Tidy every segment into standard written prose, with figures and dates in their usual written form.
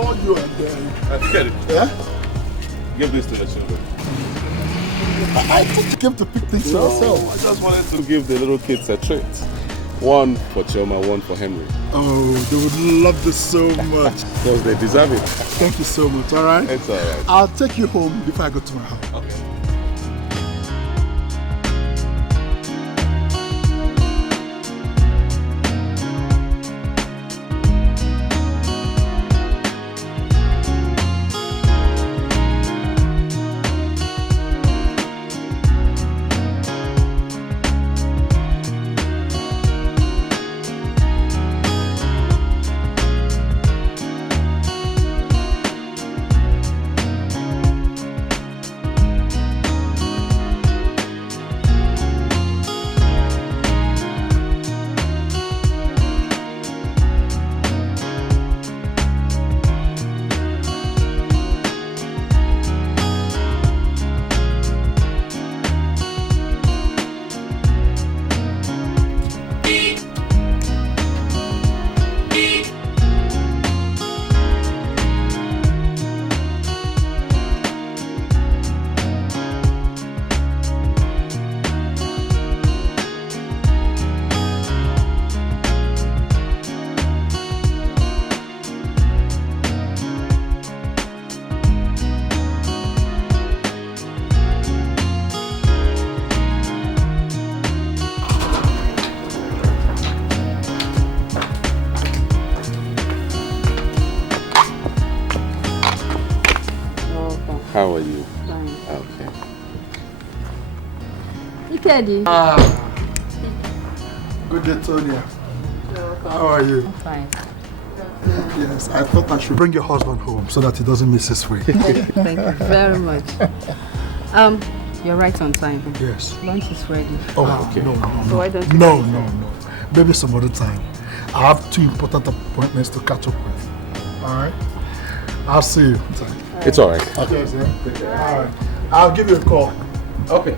call you and then... Get it. Yeah? Give this to the children. I thought you came to pick things for yourself. I just wanted to give the little kids a treat. One for Choma, one for Henry. Oh, they would love this so much. Because they deserve it. Thank you so much, alright? It's alright. I'll take you home before I go to my house. Okay. How are you? Fine. Okay. Ikedi. Good day, Tonya. How are you? I'm fine. Yes, I thought I should bring your husband home so that he doesn't miss his way. Thank you very much. You're right on time. Yes. Lunch is ready. Oh, okay. No. So why don't you? No. Maybe some other time. I have 2 important appointments to catch up with. Alright? I'll see you. It's alright. Okay, sir. Alright. I'll give you a call. Okay.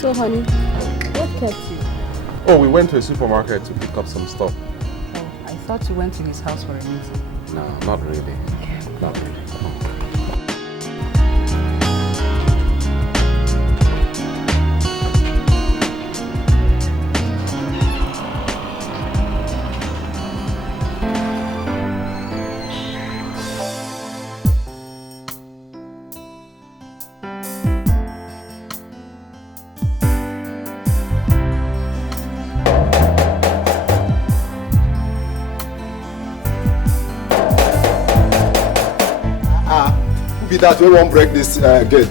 So, honey, what kept you? Oh, we went to a supermarket to pick up some stuff. Oh, I thought you went to his house for a meeting. No, not really. Not really. Be that we won't break this gate.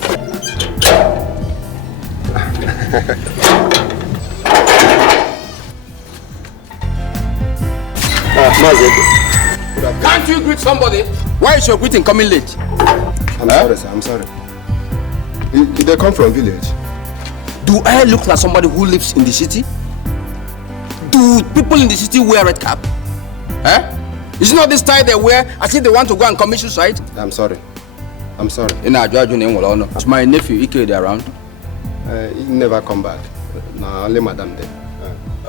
Can't you greet somebody? Why is your greeting coming late? I'm sorry, sir. I'm sorry. They come from village. Do I look like somebody who lives in the city? Do people in the city wear red cap? Is it not this tie they wear as if they want to go and commit suicide? I'm sorry. I'm sorry. Is my nephew Ikedi around? He never come back. No, only madam there.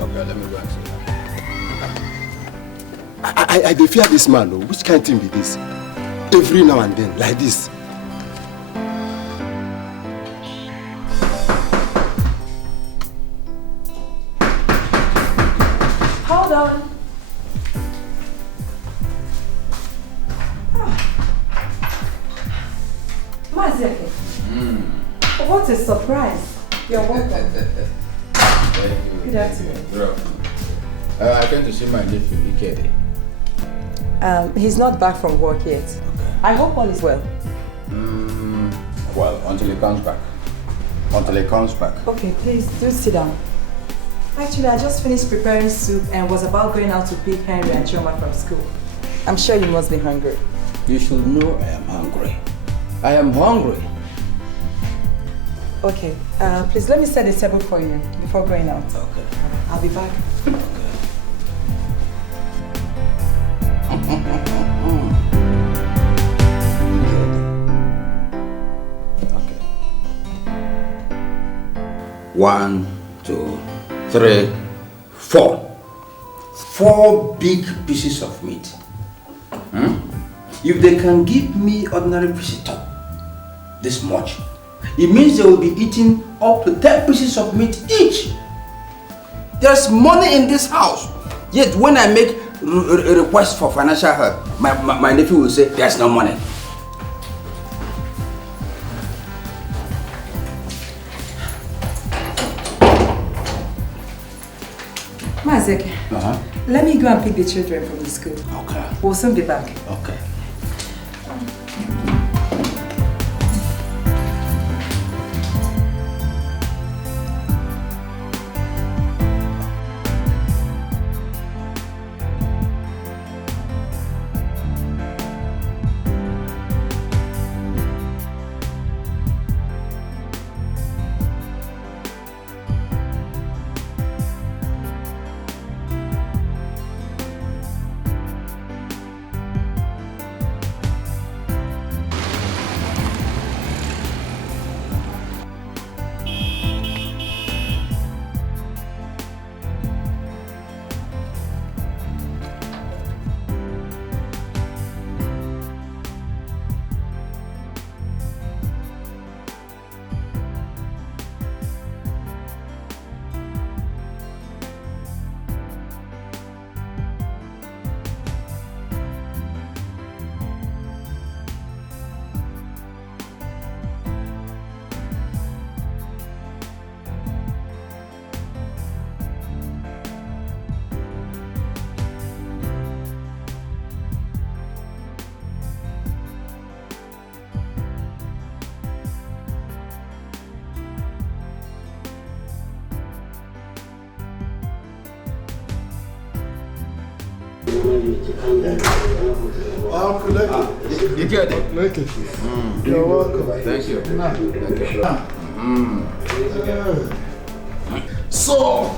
Okay, let me go and see. I dey fear this man. Which kind of thing be this? Every now and then, like this. Hold on. Mazeke. What a surprise. You're welcome. Thank you. Good afternoon. Good afternoon. I came to see my nephew Ikedi. He's not back from work yet. Okay. I hope all is well. Well, until he comes back. Until he comes back. Okay, please do sit down. Actually, I just finished preparing soup and was about going out to pick Henry and Choma from school. I'm sure you must be hungry. You should know I am hungry. I am hungry. Okay, please let me set the table for you before going out. Okay. I'll be back. Okay. 1, 2, 3, 4. 4 big pieces of meat. If they can give me ordinary visitor this much, it means they will be eating up to 10 pieces of meat each. There's money in this house. Yet when I make a request for financial help, my nephew will say there's no money. Mazek, let me go and pick the children from the school. Okay. We'll soon be back. Okay. You get it? You're welcome. Thank you. So,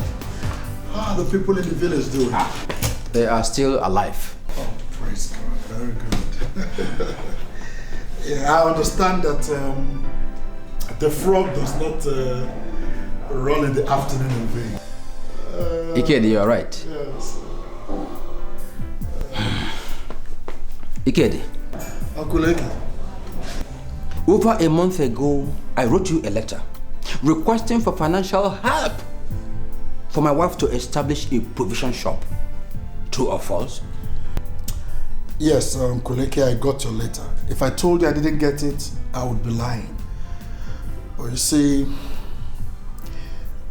how are the people in the village doing? They are still alive. Oh, praise God. Very good. Yeah, I understand that the frog does not run in the afternoon in vain. Ikedi, you are right. Yes. Ikedi. Uncle Eke. Over a month ago, I wrote you a letter requesting for financial help for my wife to establish a provision shop. True or false? Yes, Uncle Eke, I got your letter. If I told you I didn't get it, I would be lying. But you see,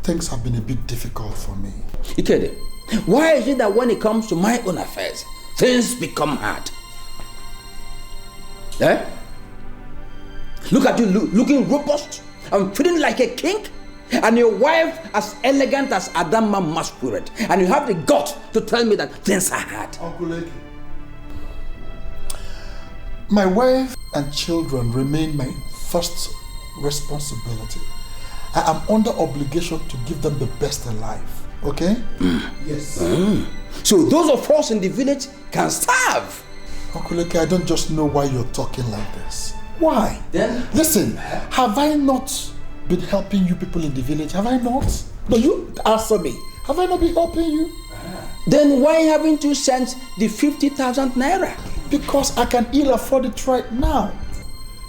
things have been a bit difficult for me. Ikedi, why is it that when it comes to my own affairs, things become hard? Eh? Look at you looking robust and feeling like a king, and your wife as elegant as Adama masquerade, and you have the gut to tell me that things are hard. Uncle Eke, my wife and children remain my first responsibility. I am under obligation to give them the best in life, okay? Yes. So those of us in the village can starve. Uncle Eke, I don't just know why you're talking like this. Why? Then? Listen, have I not been helping you people in the village? Have I not? No, you answer me. Have I not been helping you? Then why haven't you sent the 50,000 naira? Because I can ill afford it right now.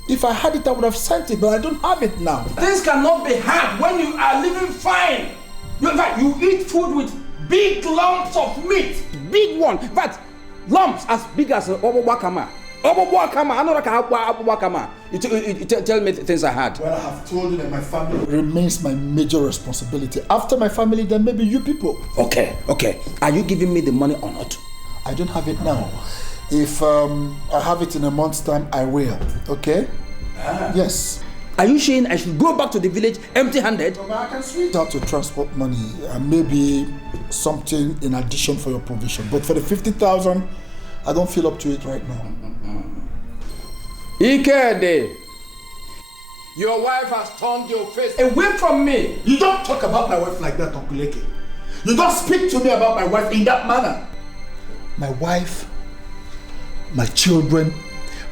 If I had it, I would have sent it, but I don't have it now. Things cannot be hard when you are living fine. In fact, you eat food with big lumps of meat. Big one. In fact, lumps as big as Obobakama. Obobakama, I know Obobakama. You tell me things are hard. Well, I have told you that my family remains my major responsibility. After my family, then maybe you people. Okay. Are you giving me the money or not? I don't have it now. If I have it in a month's time, I will. Okay? Yes. Are you saying I should go back to the village empty-handed? I can switch out to transport money and maybe something in addition for your provision. But for the 50,000, I don't feel up to it right now. Ikede, Your wife has turned your face away from me. You don't talk about my wife like that, Uncle Eke. You don't speak to me about my wife in that manner. My wife, my children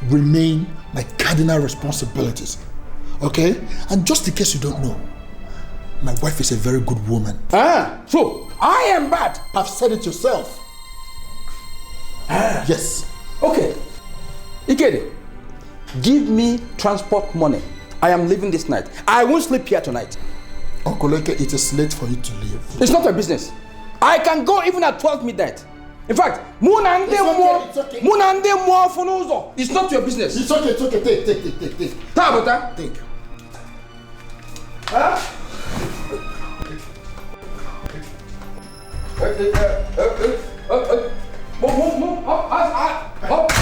remain my cardinal responsibilities. Okay? And just in case you don't know, my wife is a very good woman. So I am bad. I've said it yourself. Yes. Okay. Ikede, give me transport money. I am leaving this night. I won't sleep here tonight. Uncle Eke, it is late for you to leave. It's not your business. I can go even at 12 midnight. In fact, Munande more for no. It's not your business. It's okay, it's okay. Take. Tabata, take. Move, up.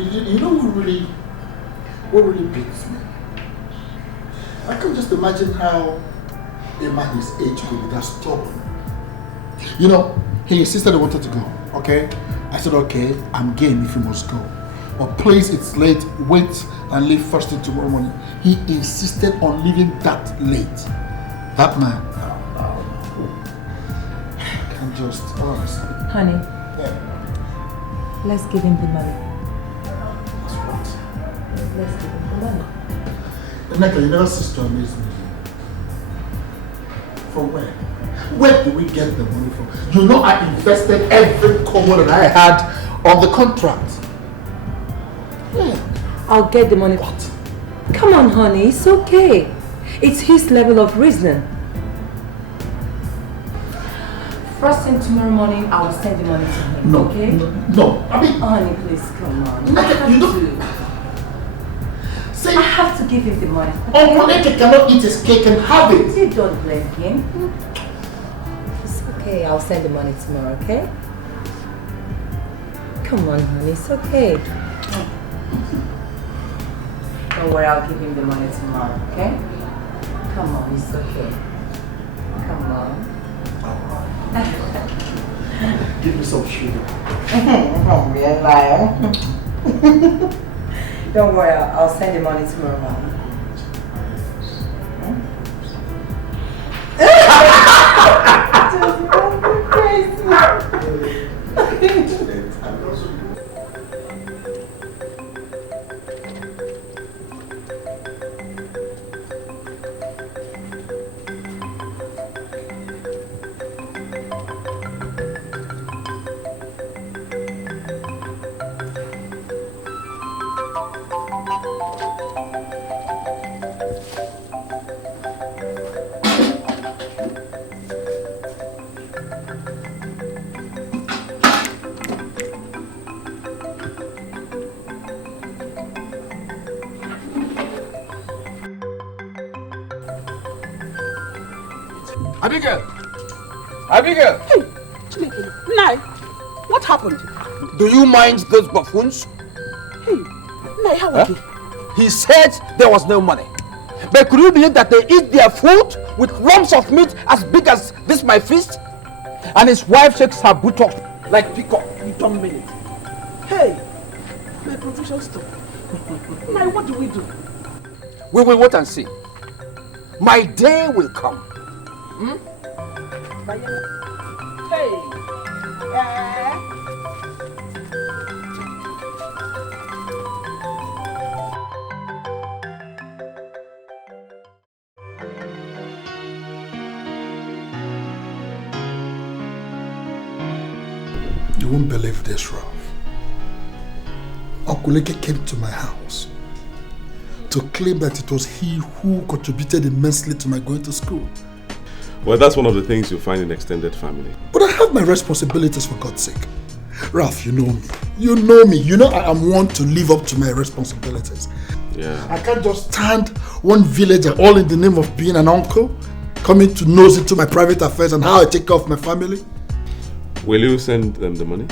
You know what really beats me? I can just imagine how a man his age could be that stubborn. You know, he insisted he wanted to go, okay? I said, okay, I'm game if you must go. But please, it's late, wait and leave first thing tomorrow morning. He insisted on leaving that late. That man, I can just, honestly. Honey, Yeah. let's give him the money. That's what? Let's give him the money. Neka, you never cease to amaze me. From where? Where do we get the money from? You know I invested every kobo that I had on the contract. Yeah. I'll get the money. What? Come on, honey, it's okay. It's his level of reasoning. First thing tomorrow morning, I will send the money to him, No, okay? no. I mean, Honey, please, come on. Neka, you don't... I have to give him the money. Uncle Eke cannot eat his cake and have it. You don't blame him. It's okay, I'll send the money tomorrow, okay? Come on, honey, it's okay. Don't worry, I'll give him the money tomorrow, okay? Come on, it's okay. Come on. Give me some sugar. Don't be a liar. Don't worry, I'll send the money tomorrow morning. Abigail! Hey, Nai, what happened? Do you mind those buffoons? Hey, Nai, how are you? He said there was no money. But could you believe that they eat their food with lumps of meat as big as this my fist? and his wife shakes her boot off like peacock. You don't mean it. Hey, my provision stop. Now what do we do? We will wait and see. My day will come. Hey. You won't believe this, Ralph. Uncle Eke came to my house to claim that it was he who contributed immensely to my going to school. Well, that's one of the things you find in extended family. But I have my responsibilities, for God's sake. Ralph, you know me. You know me. You know I am one to live up to my responsibilities. Yeah. I can't just stand one villager all in the name of being an uncle, coming to nose into my private affairs and how I take care of my family. Will you send them the money?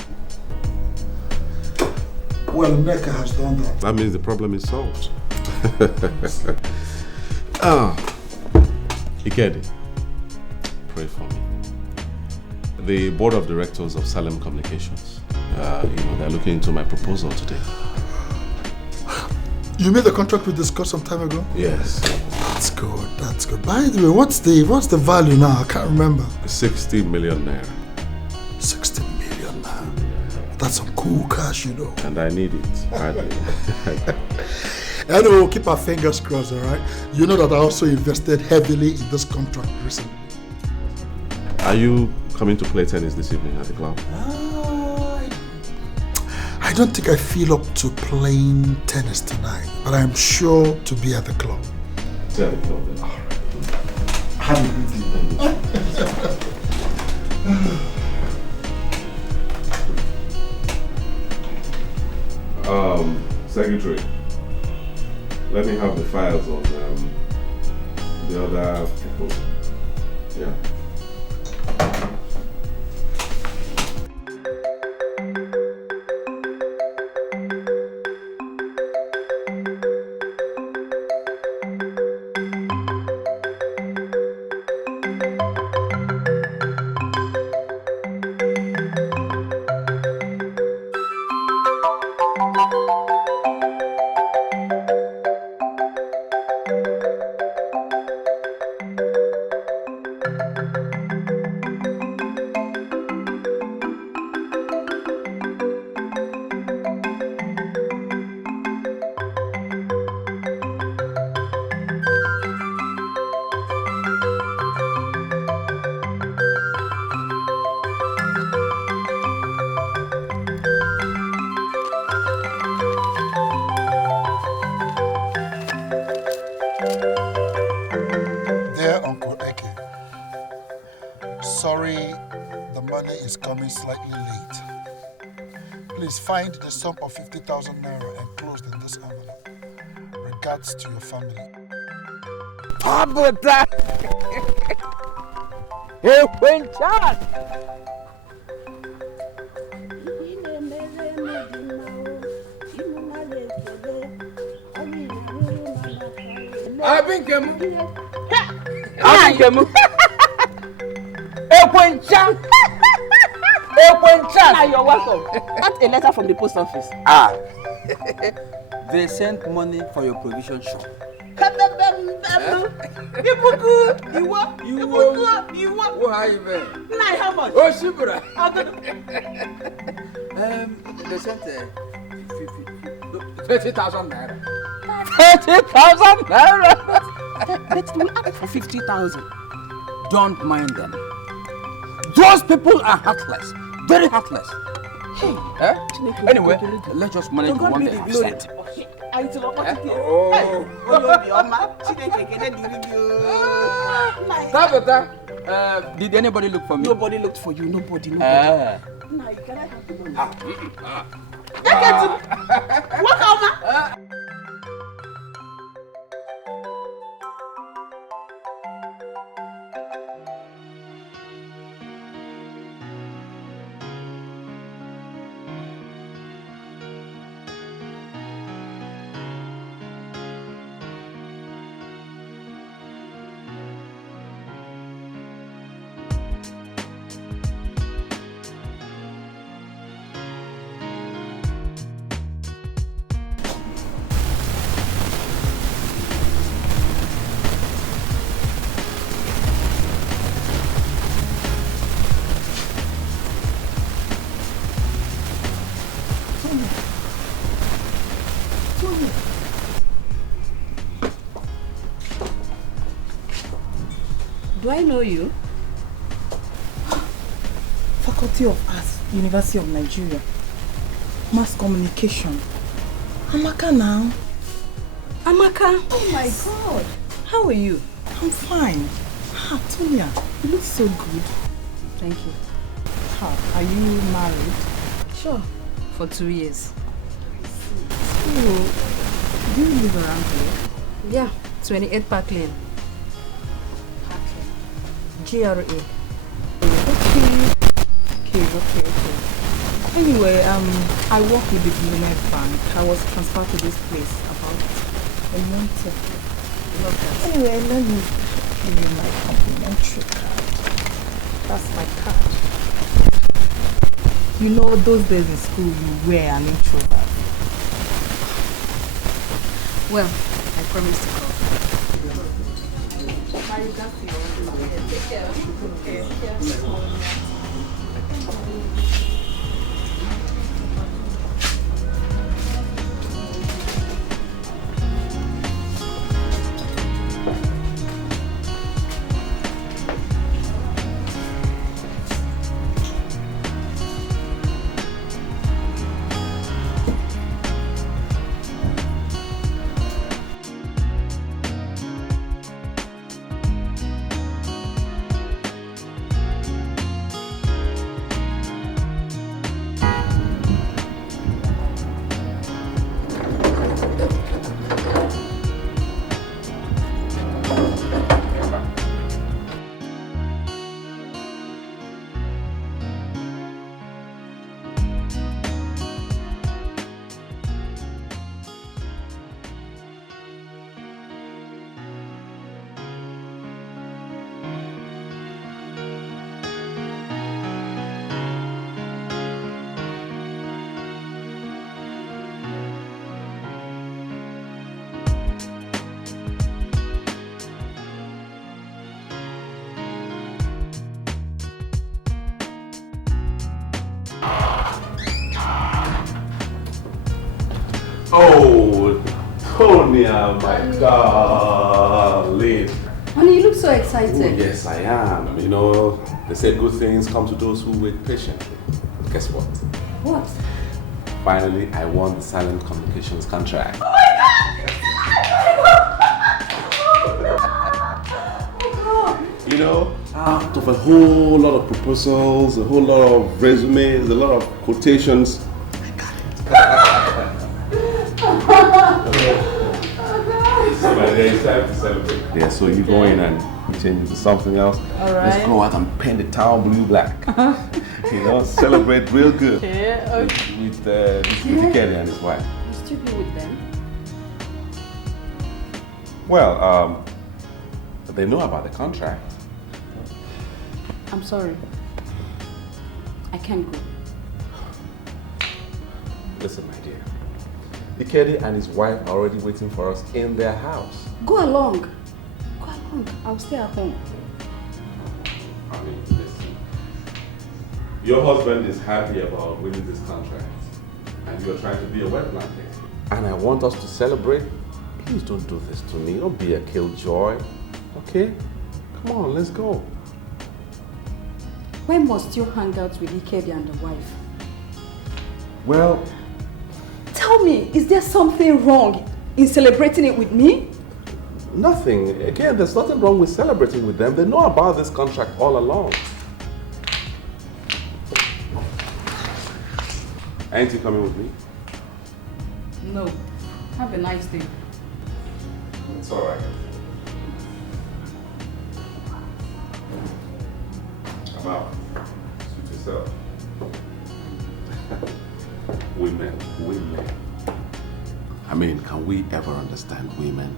Well, Neka has done that. That means the problem is solved. Ikedi, pray for me. The board of directors of Salem Communications, they're looking into my proposal today. You made the contract we discussed some time ago? Yes. That's good, that's good. By the way, what's the value now? I can't remember. 60 million naira. 60 million naira. That's some cool cash, you know. And I need it. Badly. Anyway, we'll keep our fingers crossed, alright? You know that I also invested heavily in this contract recently. Are you coming to play tennis this evening at the club? I don't think I feel up to playing tennis tonight, but I'm sure to be at the club. Stay at the club then. Have a good day. Secretary, let me have the files on the other people. Yeah. Find the sum of 50,000 naira enclosed in this envelope. Regards to your family. Pabuta! Hey, Quintan! I've been Hey, Quintan! Now you're welcome. Got a letter from the post office. They sent money for your provision shop. Who are you there? How much? Oh, Shibura. They sent 30,000 naira. 30,000 naira? But we asked for 50,000. Don't mind them. Those people are heartless. Very heartless. Anyway, let's just manage the one they have sent. Did anybody look for me? Nobody looked for you. Nobody. Do I know you? Faculty of Arts, University of Nigeria. Mass Communication. Amaka now. Amaka? Oh my God. How are you? I'm fine. Ah, Tonya, you look so good. Thank you. How? Are you married? Sure. For 2 years. So, do you live around here? Yeah, 28 Park Lane. GRA. Okay. Anyway, I work with the Bloomberg Bank. I was transferred to this place about a month ago. Anyway, let me give you my complimentary card. That's my card. You know, those days in school, you were an introvert. Well, I promise to call. Oh, Tonya, my darling. Honey, you look so excited. Oh, yes, I am. You know, they say good things come to those who wait patiently. Guess what? What? Finally, I won the silent communications contract. Oh my God! You know, out of a whole lot of proposals, a whole lot of resumes, a lot of quotations, I got it. So my day is time to celebrate. Yeah, so you go in and change into something else. All right. Let's go out and paint the town blue black. You know, celebrate real good. Yeah, okay. With Kenny and his wife. You still be with them? Well, they know about the contract. I'm sorry. I can't go. Listen, my dear. Ikedi and his wife are already waiting for us in their house. Go along. Go along. I'll stay at home. I mean, listen. Your husband is happy about winning this contract. And you're trying to be a wet blanket. And I want us to celebrate. Please don't do this to me. Don't be a killjoy. Okay? Come on, let's go. When must you hang out with Ikedi and the wife? Well, tell me, is there something wrong in celebrating it with me? nothing. Again, there's nothing wrong with celebrating with them. They know about this contract all along. Ain't you coming with me? No. Have a nice day. It's all right. I'm out. Suit yourself. Women. I mean, can we ever understand women?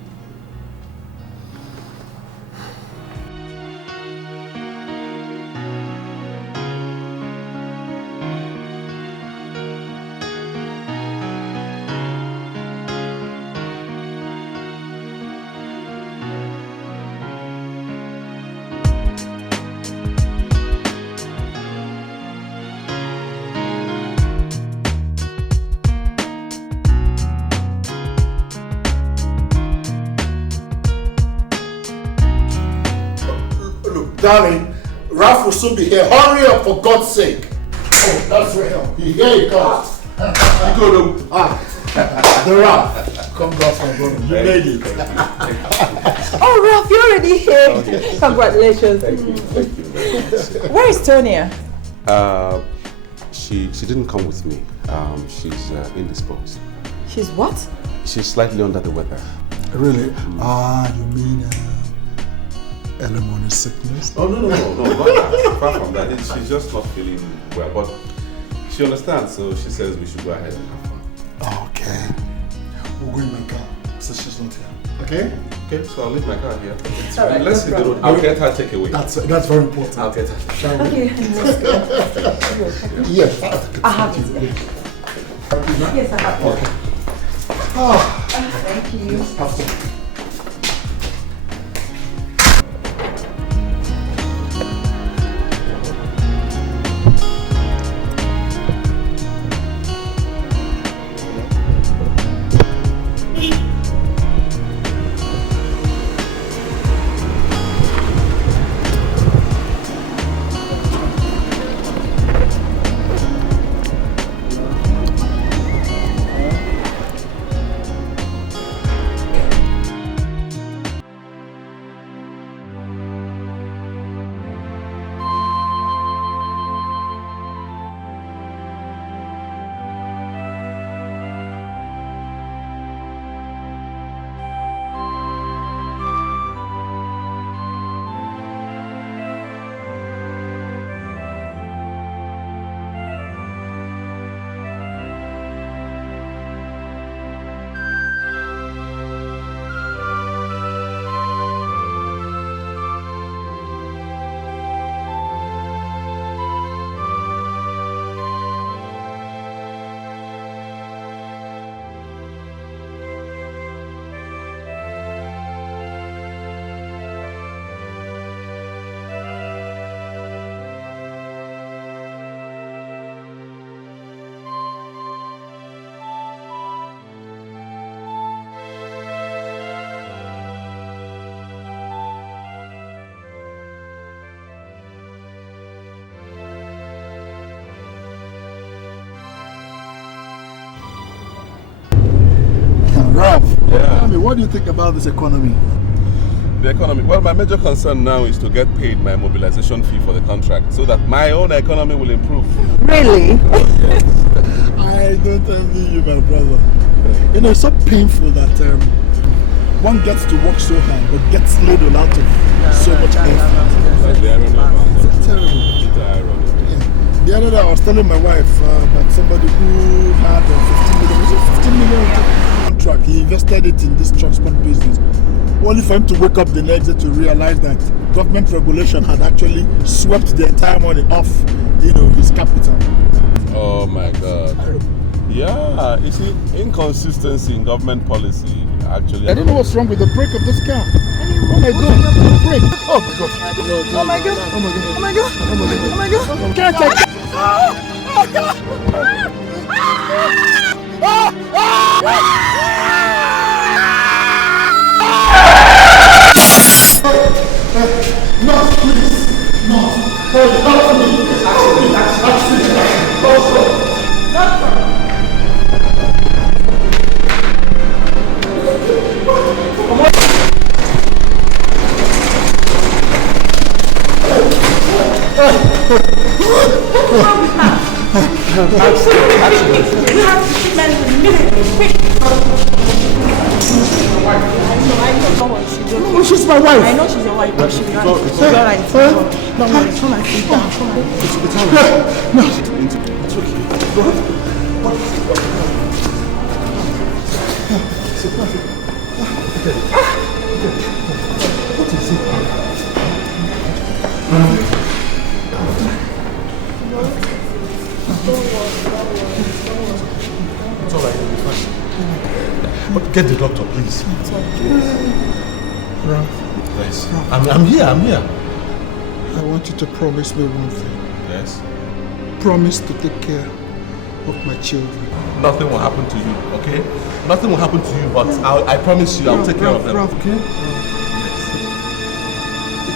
Darling, Ralph will soon be here. Hurry up, for God's sake. Oh, that's Rahel. Here he comes. The Ralph. Congrats, my brother. You made it. Oh, Ralph, you're already here. Okay. Congratulations. Thank you. Where is Tonia? She didn't come with me. She's indisposed. She's what? She's slightly under the weather. Really? You mean early morning sickness? Oh, no, not that. Far from that. She's just not feeling well, but she understands, so she says we should go ahead and have fun. Okay. We'll go in my car, so she's not here. Okay? Okay, so I'll leave my car here. All right, let's see the road. I'll get her takeaway. That's very important. I'll get her. Shall we? Okay. Yes. I have it. Yes, I have it. Okay. Oh. Thank you. Have fun. Ralph, tell me, what do you think about this economy? The economy? Well, my major concern now is to get paid my mobilization fee for the contract so that my own economy will improve. Really? Oh, yes. I don't envy you, my brother. You know, it's so painful that one gets to work so hard but gets laid out of so much effort. It's terrible. The other day I was telling my wife about somebody who had a 15 million contract. He invested it in this transport business. Only for him to wake up the next day to realize that government regulation had actually swept the entire money off, his capital. Oh my God. Yeah, you see, inconsistency in government policy actually. I don't know what's wrong with the brake of this car. Oh my God, brake. Oh my God. Oh my God. Oh my God. Oh my God. Oh my God. Oh my God. Can't take it. Oh God. No, please. No. Hey, help me. Accident. No, she's my wife. I know she's your wife, but she's all right. She's all right. Don't worry. Come and sit down. Come on. It's all right. No, it's okay. What is it? It's all right, it'll be fine. But get the doctor, please. It's okay. Please. I'm here. I want you to promise me one thing. Yes? Promise to take care of my children. Nothing will happen to you, okay? Nothing will happen to you, but I promise you I'll take care of them. Ralph, okay?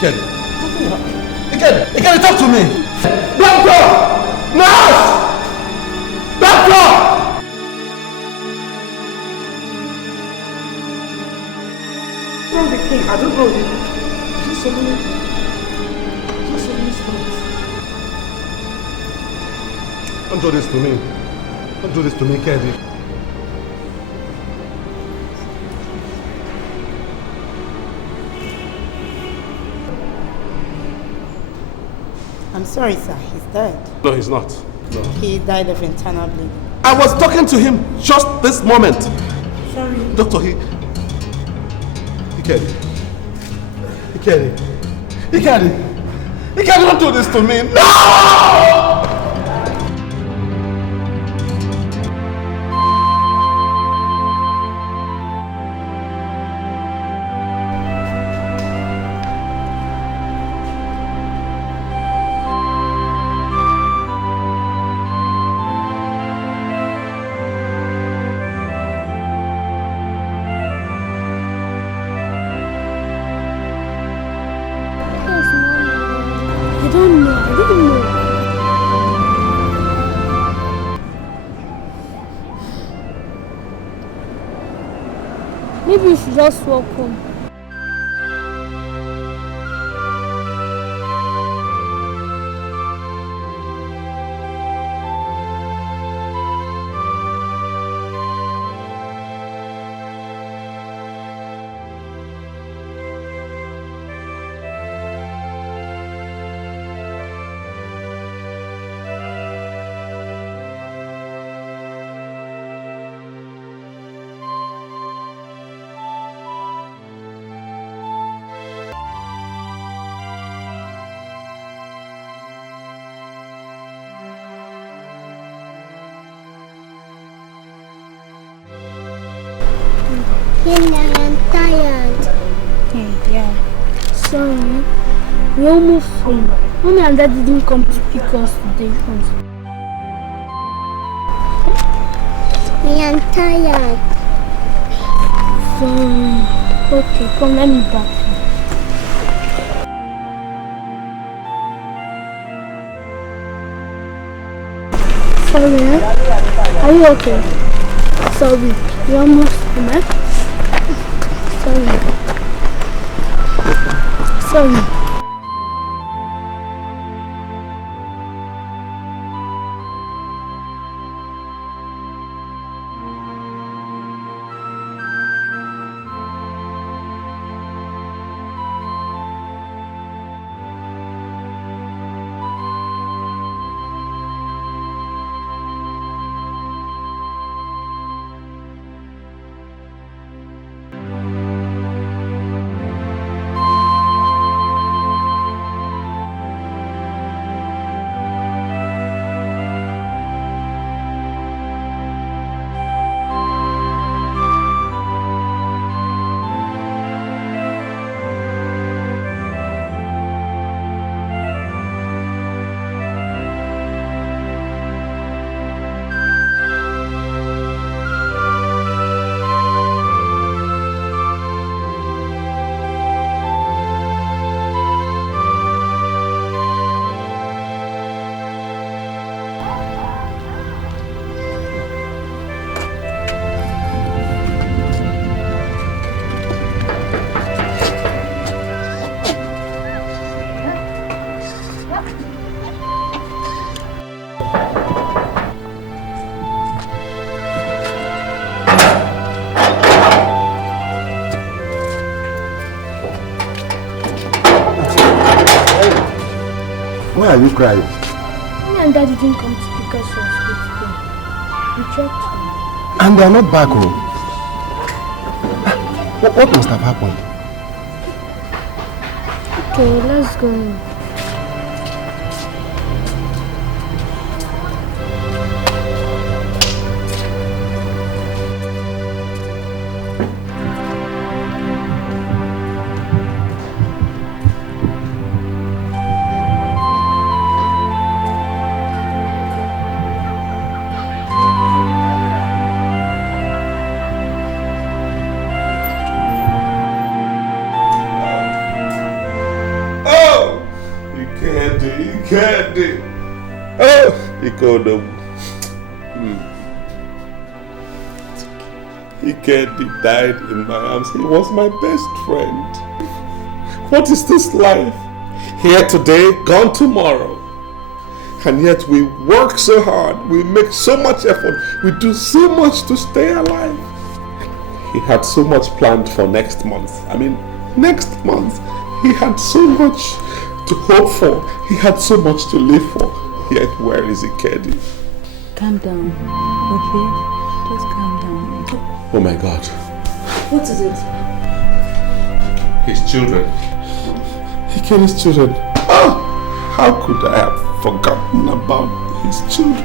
Yes. Ikedi, talk to me! Doctor! Nurse! Doctor! From the king, I don't know. Just so many stories. Don't do this to me. Don't do this to me, Ikedi. I'm sorry, sir. He's dead. No, he's not. No. He died of internal bleeding. I was talking to him just this moment. Sorry. Doctor, Ikedi, don't do this to me. No! Maybe we should just walk home. I'm tired. Yeah. Sorry. We're almost home. Mommy and Dad didn't come to pick us today. I'm tired. Sorry. Okay, come, let me back you. Sorry, eh? Are you okay? Sorry. We're almost home, eh? Sorry. Why are you crying? Mommy and Daddy didn't come to pick us from school today. We tried to. And they are not back home. What must have happened? Okay, let's go. Oh! Candy. Oh, he called him. Candy died in my arms. He was my best friend. What is this life? Here today, gone tomorrow. And yet we work so hard, we make so much effort, we do so much to stay alive. He had so much planned for next month. Next month. He had so much to hope for. He had so much to live for. Yet where is he, Kedi? Calm down, okay? Just calm down. Oh my God. What is it? His children. He killed his children. Oh, how could I have forgotten about his children?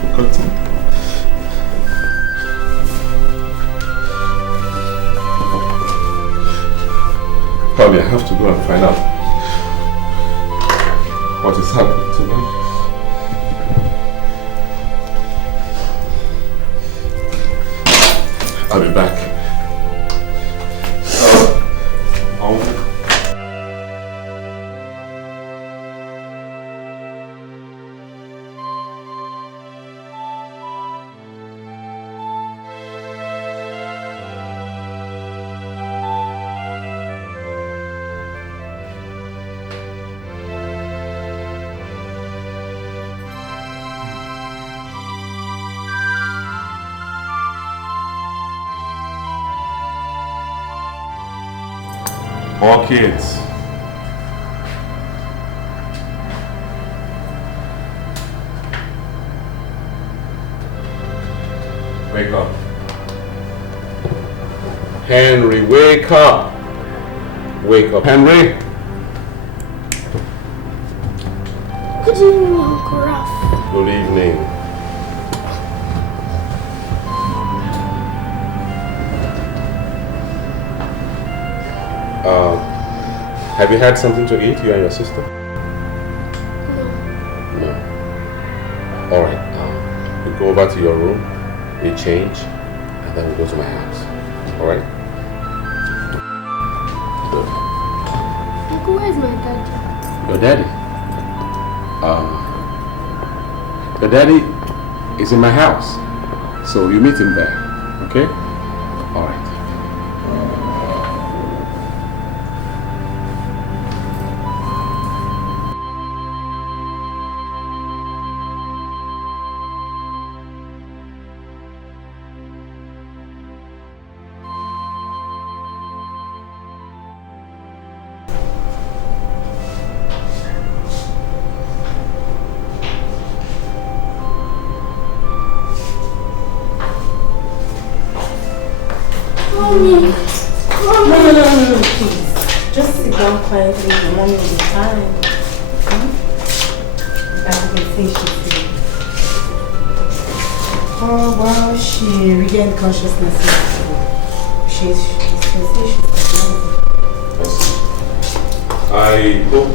Forgotten. Probably I have to go and find out what is happening to them. I'll be back. All kids. Wake up. Henry, wake up. Wake up, Henry. Good evening, Uncle Ralph. Good evening. Have you had something to eat, you and your sister? No. Alright, we go over to your room, we change, and then we go to my house. Alright? Good. Uncle, where's my daddy? Your daddy? Your daddy is in my house. So you meet him there, okay? Alright. Mommy. No, please. Just sit down quietly. Your mommy will be fine. As you can see, she's dead. Oh, wow, she regained consciousness yesterday. She's I hope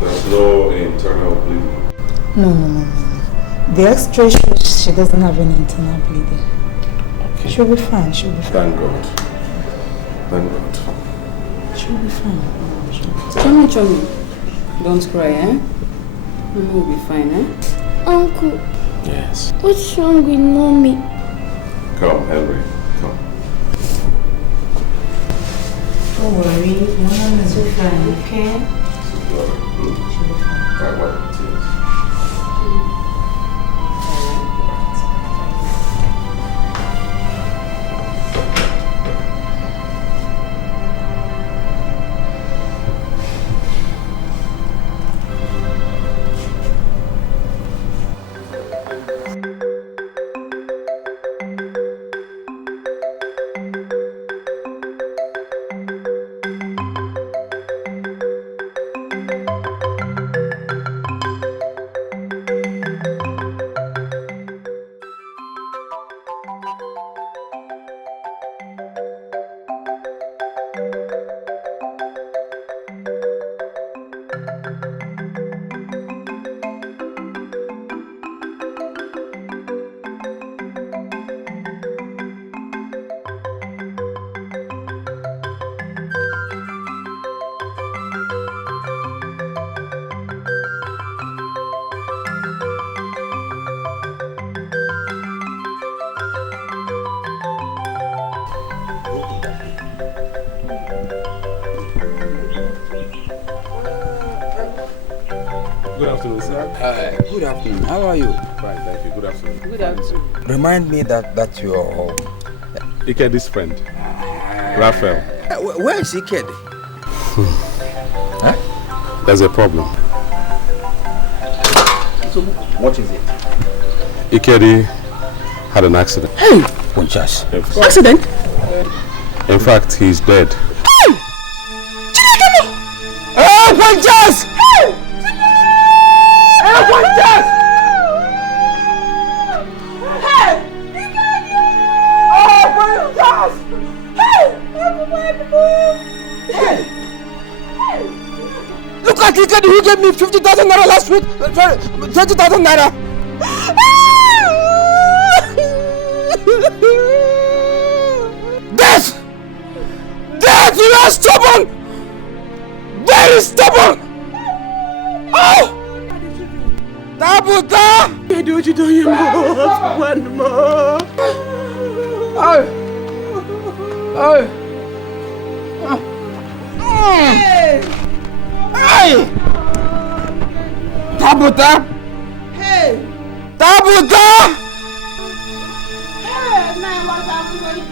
there's no internal bleeding. No. The X-ray shows she doesn't have any internal bleeding. Okay. She'll be fine. Thank God. She'll be fine. Chummy. Don't cry, eh? Mommy will be fine, eh? Uncle. Yes. What's wrong with Mommy? Come, Henry. Come. Don't worry. Mama is fine, okay? She'll be fine. What? Good afternoon, sir. Good afternoon. How are you? Fine, thank you. Good afternoon. Good afternoon. Remind me that your Ikedi's friend, Raphael. where is Ikedi? Huh? There's a problem. So what is it? Ikedi had an accident. Hey, Ponchas. Accident? In fact, he's dead. Oh, Ponchas! Hey! Oh, Ponchas! Hey! Oh, Ponchas! Hey! Hey! Look at Ikedi who gave me 50,000 naira last week. Sorry, 20,000 naira. Death! Death, you are stubborn! Very stubborn! Oh! Tabuta! I do you do one more. Oh! Oh! Hey! Hey! Tabuta! Hey! Tabuta! Hey! Now what am I going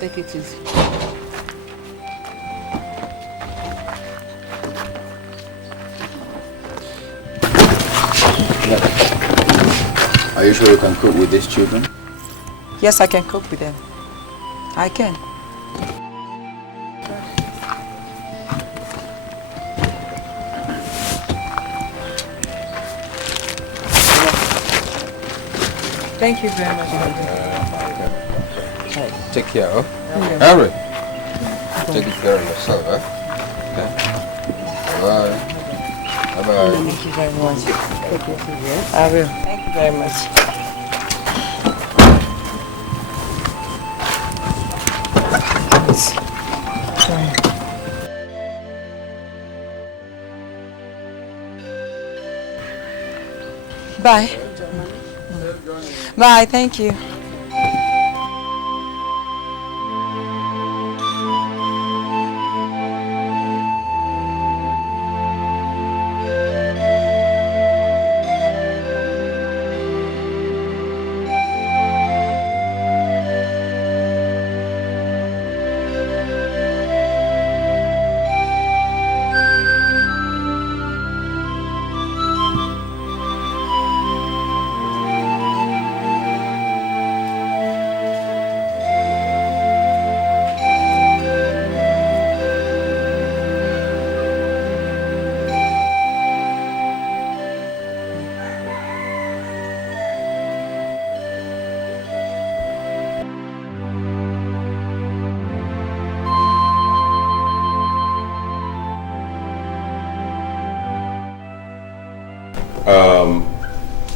Take it easy. Are you sure you can cope with these children? Yes, I can cope with them. I can. Thank you very much. Take care, huh? Harry, take care of yourself, huh? Okay. Bye-bye. Bye-bye. Thank you very much. I will. Thank you very much. Bye. Bye, thank you.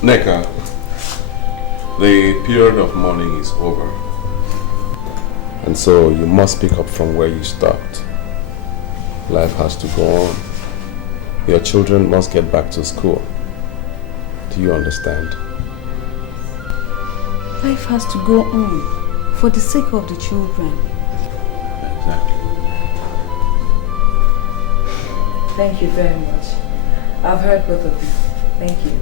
Neka, the period of mourning is over. And so you must pick up from where you stopped. Life has to go on. Your children must get back to school. Do you understand? Life has to go on for the sake of the children. Exactly. Thank you very much. I've heard both of you. Thank you.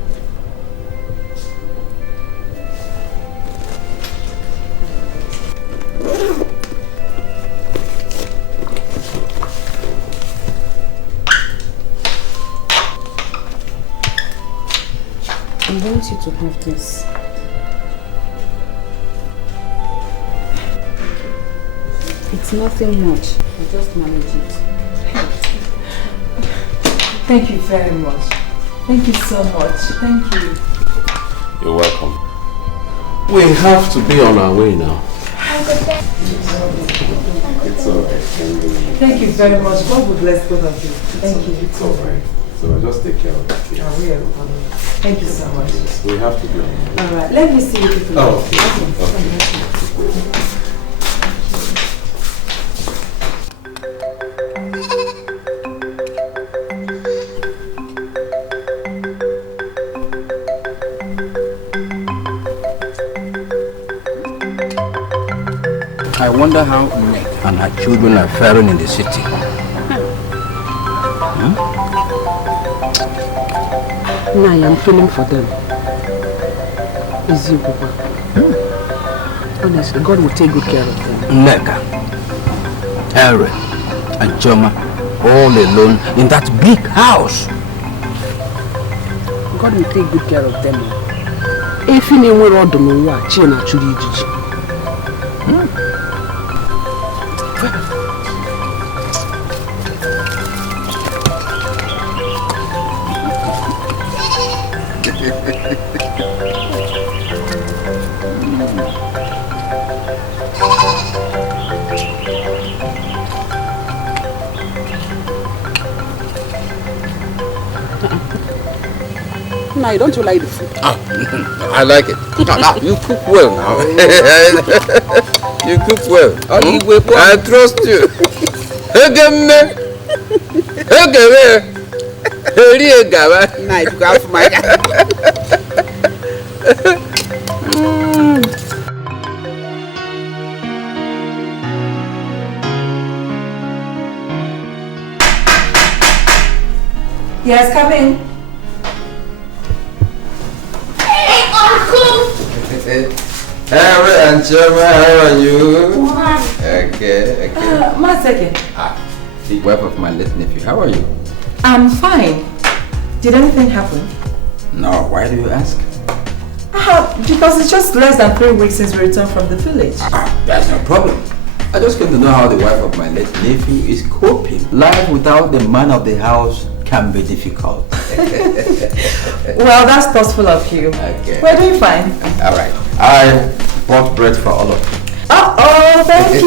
I want you to have this. It's nothing much. I just manage it. Thank you very much. Thank you so much. Thank you. You're welcome. We have to be on our way now. It's alright. Thank you very much. God will bless both of you. Thank you. It's alright. So just take care of that. I will. Thank you so much. We have to be on our way. Alright, let me see you people. Oh, okay. wonder how Nick and her children are faring in the city. Nah, I'm feeling for them. Easy, Papa. Honestly, God will take good care of them. Neka, Henry, and Choma, all alone in that big house. God will take good care of them. If you know what the Noah, China actually did. No, don't you like the food? I like it. You cook well now. You cook well. I trust you. Yes, come in. Harry and Choma, how are you? Okay. One second. The wife of my late nephew, how are you? I'm fine. Did anything happen? No, why do you ask? Because it's just less than 3 weeks since we returned from the village. That's no problem. I just came to know how the wife of my late nephew is coping. Life without the man of the house can be difficult. Well, that's thoughtful of you. Okay. We're doing fine. Alright. I bought bread for all of you. Oh, thank you.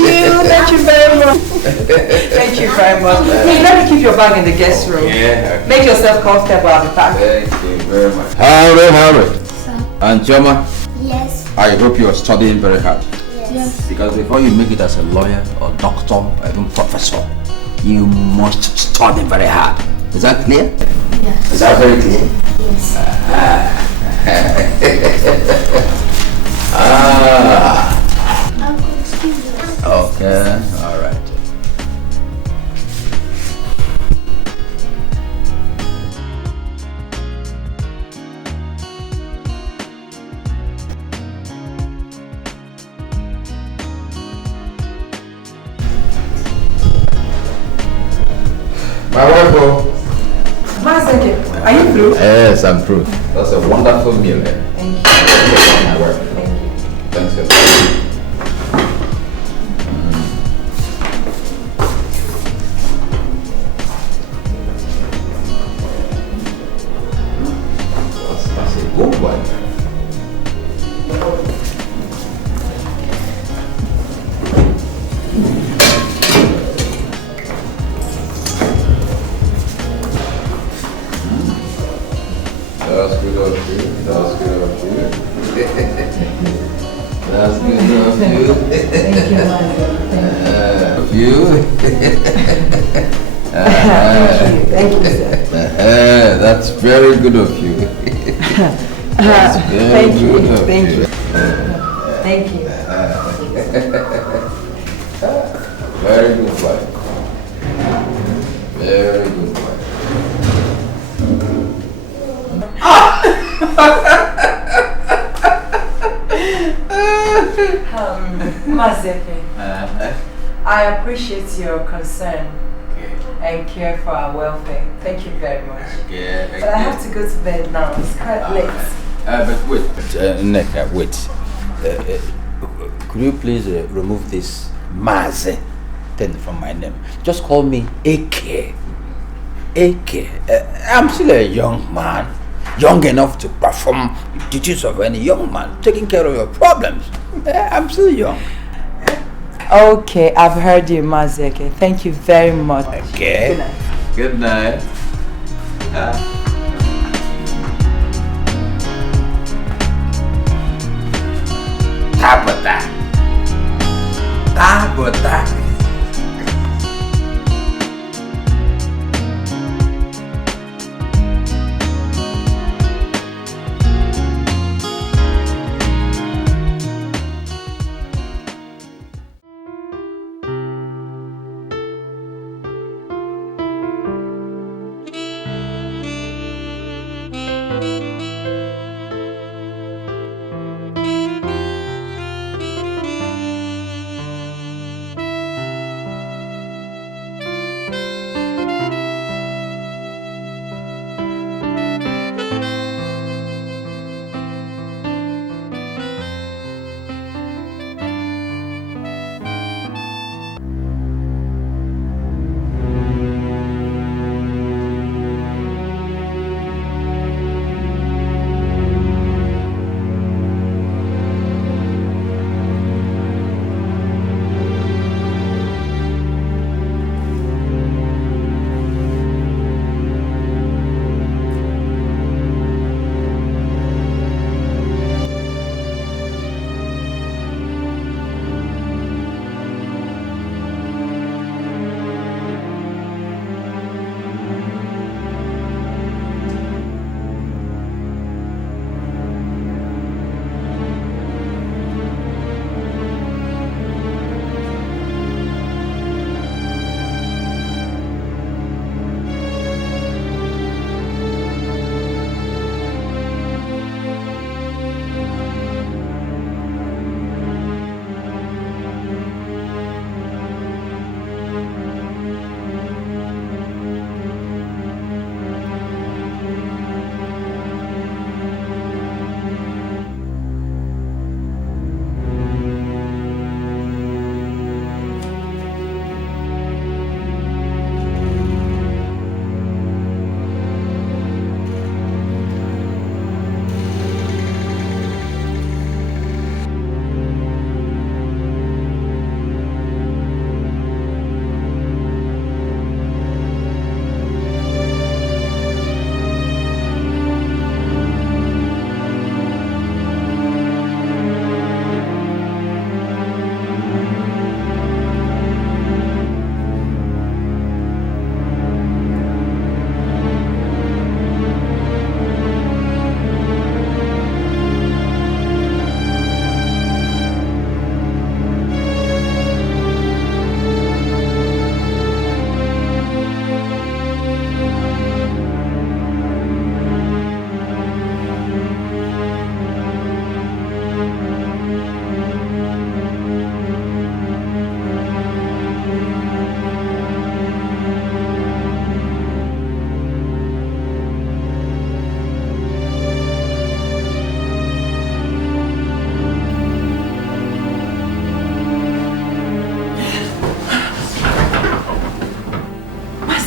Thank you very much. Thank you very much. Hey, let me keep your bag in the guest room. Yeah. Okay. Make yourself comfortable at the back. Thank you very much. Harry. Sir. And Choma, Yes. I hope you are studying very hard. Yes. Because before you make it as a lawyer or doctor or even professor, you must study very hard. Is that clear? Yes. Is that very clear? Yes. Uncle, excuse us. Okay, alright. My wife, One second. Are you through? yes, I'm through. That's a wonderful meal. Thank you. My wife. Thank you. Thanks a lot. That's a good one. That's good of you. That's good of you. That's good of you. Thank you, Michael. Of you. Thank you, sir. That's very good of you. That's very Thank you. good of Thank you. you. Thank you. Very good wife. Very good wife. Mazepe, I appreciate your concern and care for our welfare. Thank you very much. But I have to go to bed now. It's quite late. But wait. Nick, wait. Could you please remove this Maze thing from my name? Just call me AK. AK. I'm still a young man. Young enough to perform the duties of any young man, taking care of your problems. I'm still young. Okay, I've heard you, Mazeke. Thank you very much. Okay. Good night. Tabata.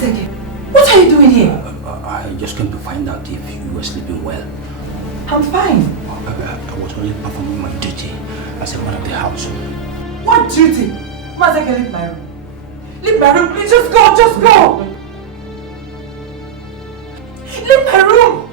Maseke, what are you doing here? I just came to find out if you were sleeping well. I'm fine. I was only performing my duty as a man of the house. What duty? Maseke, leave my room. Leave my room, please. Just go, just go. Leave my room.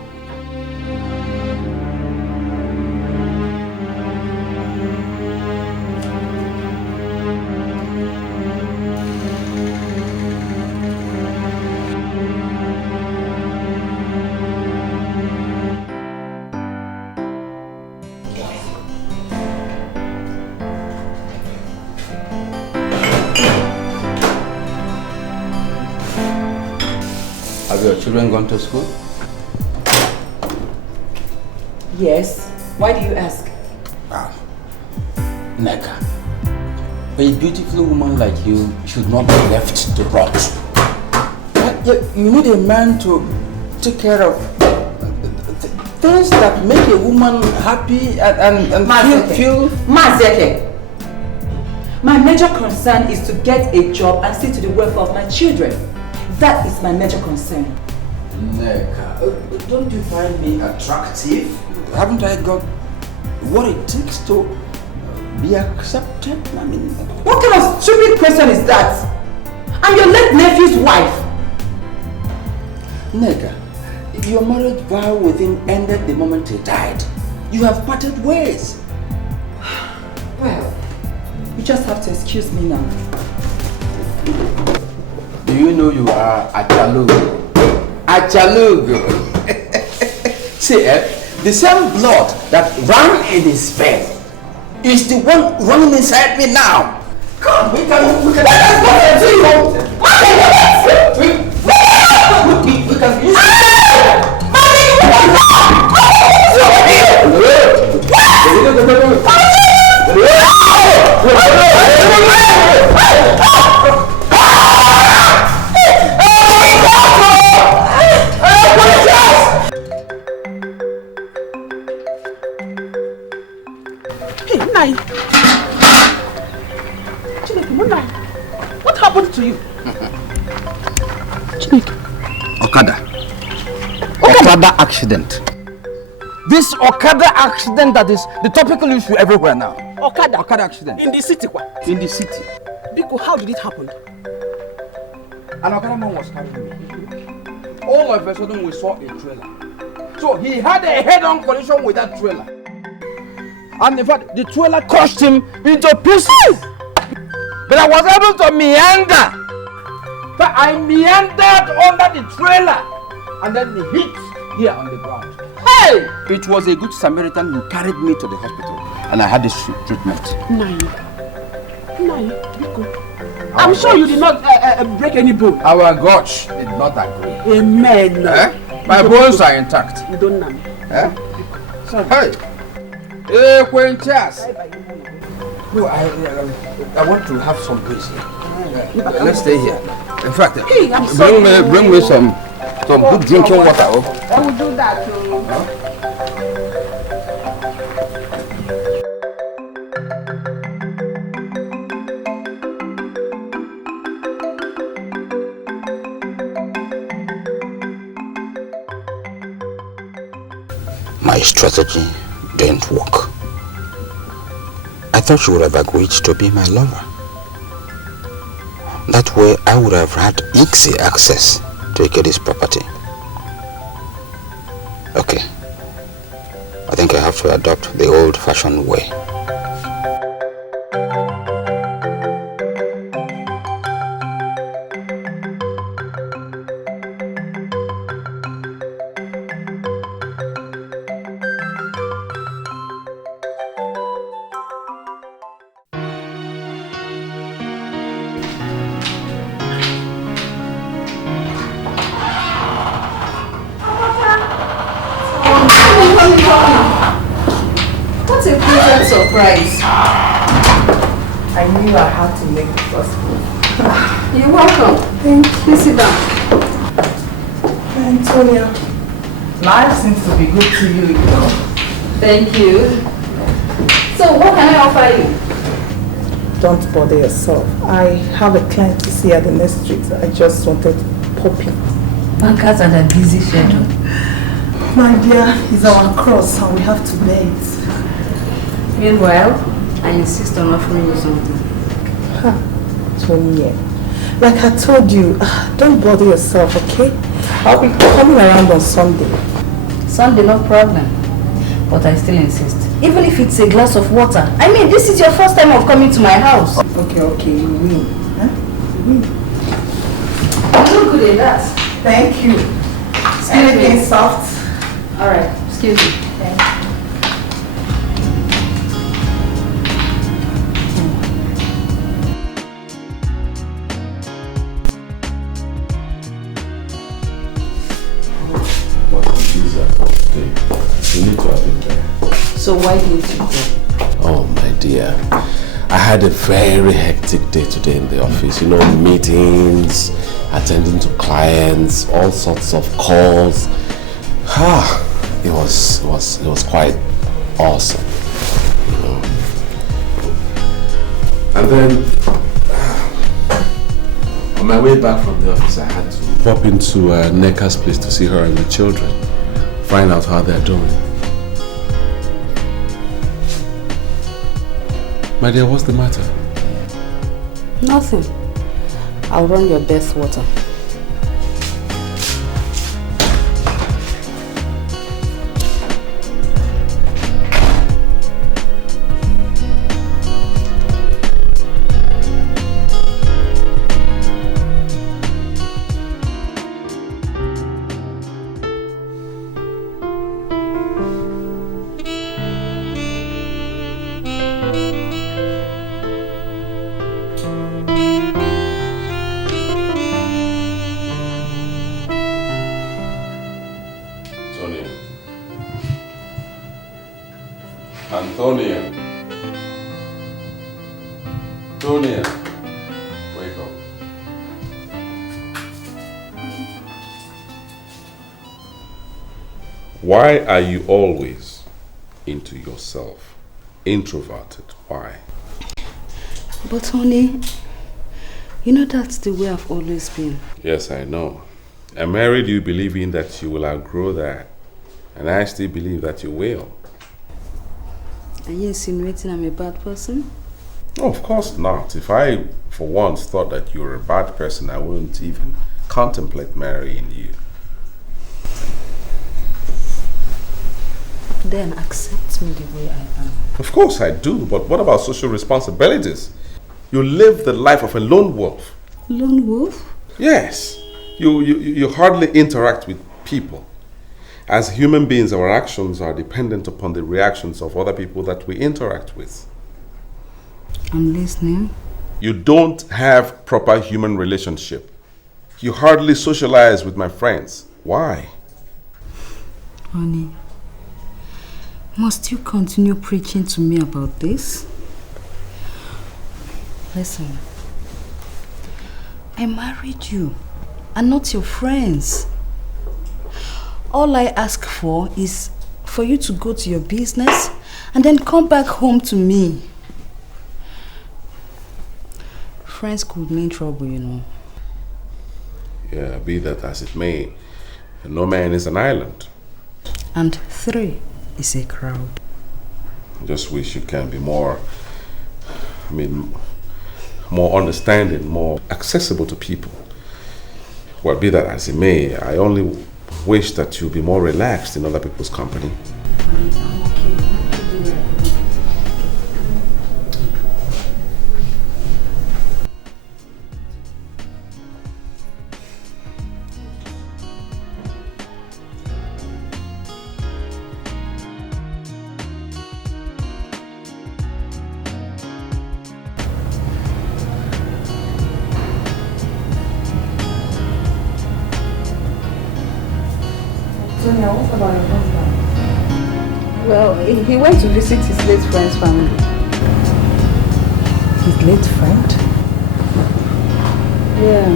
Have your children gone to school? Yes. Why do you ask? Neka, a beautiful woman like you should not be left to rot. You need a man to take care of things that make a woman happy and feel... Maseke! My major concern is to get a job and see to the welfare of my children. That is my major concern. Neka, don't you find me attractive? Haven't I got what it takes to be accepted? I mean... What kind of stupid question is that? I'm your late nephew's wife. Neka, your marriage vow with him ended the moment he died. You have parted ways. Well, you just have to excuse me now. Do you know you are Achalugo? Achalugo! See, the same blood that ran in his vein is the one running inside me now. Come, we can use it. Hey, Nai. What happened to you? Okada accident. This Okada accident that is the topical issue everywhere now. Okada accident. In the city, what? In the city. Biko, how did it happen? An Okada man was carrying me. All of a sudden we saw a trailer. So he had a head-on collision with that trailer. And in fact, the trailer crushed him into pieces. But I was able to meander. But I meandered under the trailer. And then he hit here on the ground. Hey! It was a good Samaritan who carried me to the hospital. And I had this treatment. Nai, Biko. I'm sure you did not break any bone. Our gods did not agree. Amen. My bones are intact. You don't know me. Sorry. Hey! Hey, Quintus! No, I want to have some breeze here. Let's stay here. In fact, hey, bring me some good drinking water. I will do that too. My strategy didn't work. I thought you would have agreed to be my lover. That way I would have had easy access to Ikedi's property. Okay. I think I have to adopt the old-fashioned way. What a pleasant surprise. I knew I had to make the first move. You're welcome. Thank you. Sit down. Antonia, life seems to be good to you, you know. Thank you. So what can I offer you? Don't bother yourself. I have a client to see at the next street. I just wanted popping. Bankers are the busy schedule. My dear, it's our cross and we have to bear it. Meanwhile, I insist on offering you something. Tony, like I told you, don't bother yourself, okay? I'll be coming around on Sunday. Sunday, no problem. But I still insist. Even if it's a glass of water. I mean, this is your first time of coming to my house. Okay, you win. Huh? You win. You look good at that. Thank you. Anything soft? Alright, excuse me. Thank you. You need to have been there. So why didn't you go? Oh my dear, I had a very hectic day today in the office. You know, meetings, attending to clients, all sorts of calls. It was quite awesome. You know. And then on my way back from the office, I had to pop into Neka's place to see her and the children. Find out how they're doing. My dear, what's the matter? Nothing. I'll run your bath water. Antonia, wake up. Why are you always into yourself? Introverted, why? But honey, you know that's the way I've always been. Yes, I know. I married you believing that you will outgrow that. And I still believe that you will. Are you insinuating I'm a bad person? No, of course not. If I, for once, thought that you were a bad person, I wouldn't even contemplate marrying you. Then accept me the way I am. Of course I do, but what about social responsibilities? You live the life of a lone wolf. Lone wolf? Yes. You hardly interact with people. As human beings, our actions are dependent upon the reactions of other people that we interact with. I'm listening. You don't have proper human relationship. You hardly socialize with my friends. Why? Honey, must you continue preaching to me about this? Listen, I married you and not your friends. All I ask for is for you to go to your business and then come back home to me. Friends could mean trouble, you know. Yeah, be that as it may, no man is an island. And 3 is a crowd. I just wish you can be more, more understanding, more accessible to people. Well, be that as it may, I only wish that you be more relaxed in other people's company. What about your husband? Well, he went to visit his late friend's family. His late friend? Yeah.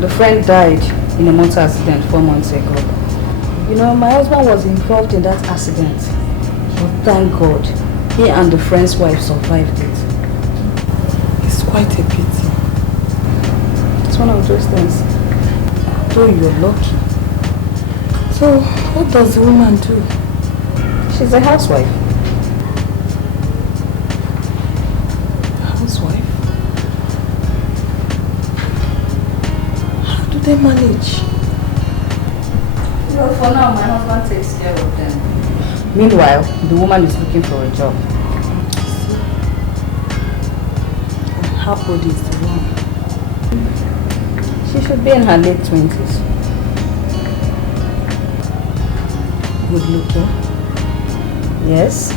The friend died in a motor accident 4 months ago. You know, my husband was involved in that accident. But thank God, he and the friend's wife survived it. It's quite a pity. It one of those things. Though you're lucky. So, what does the woman do? She's a housewife. Housewife? How do they manage? Well, for now, my husband takes care of them. Meanwhile, the woman is looking for a job. How old is the woman? She should be in her late 20s. Good looking? Yes.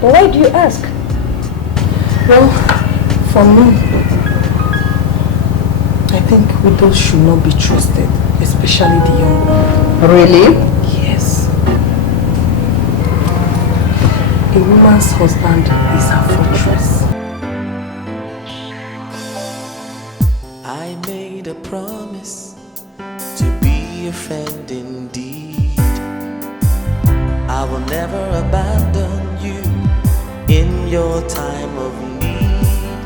But why do you ask? Well, for me, I think widows should not be trusted, especially the young one. Really? Yes. A woman's husband is her fortress. I made a promise to be a friend indeed. I will never abandon you in your time of need.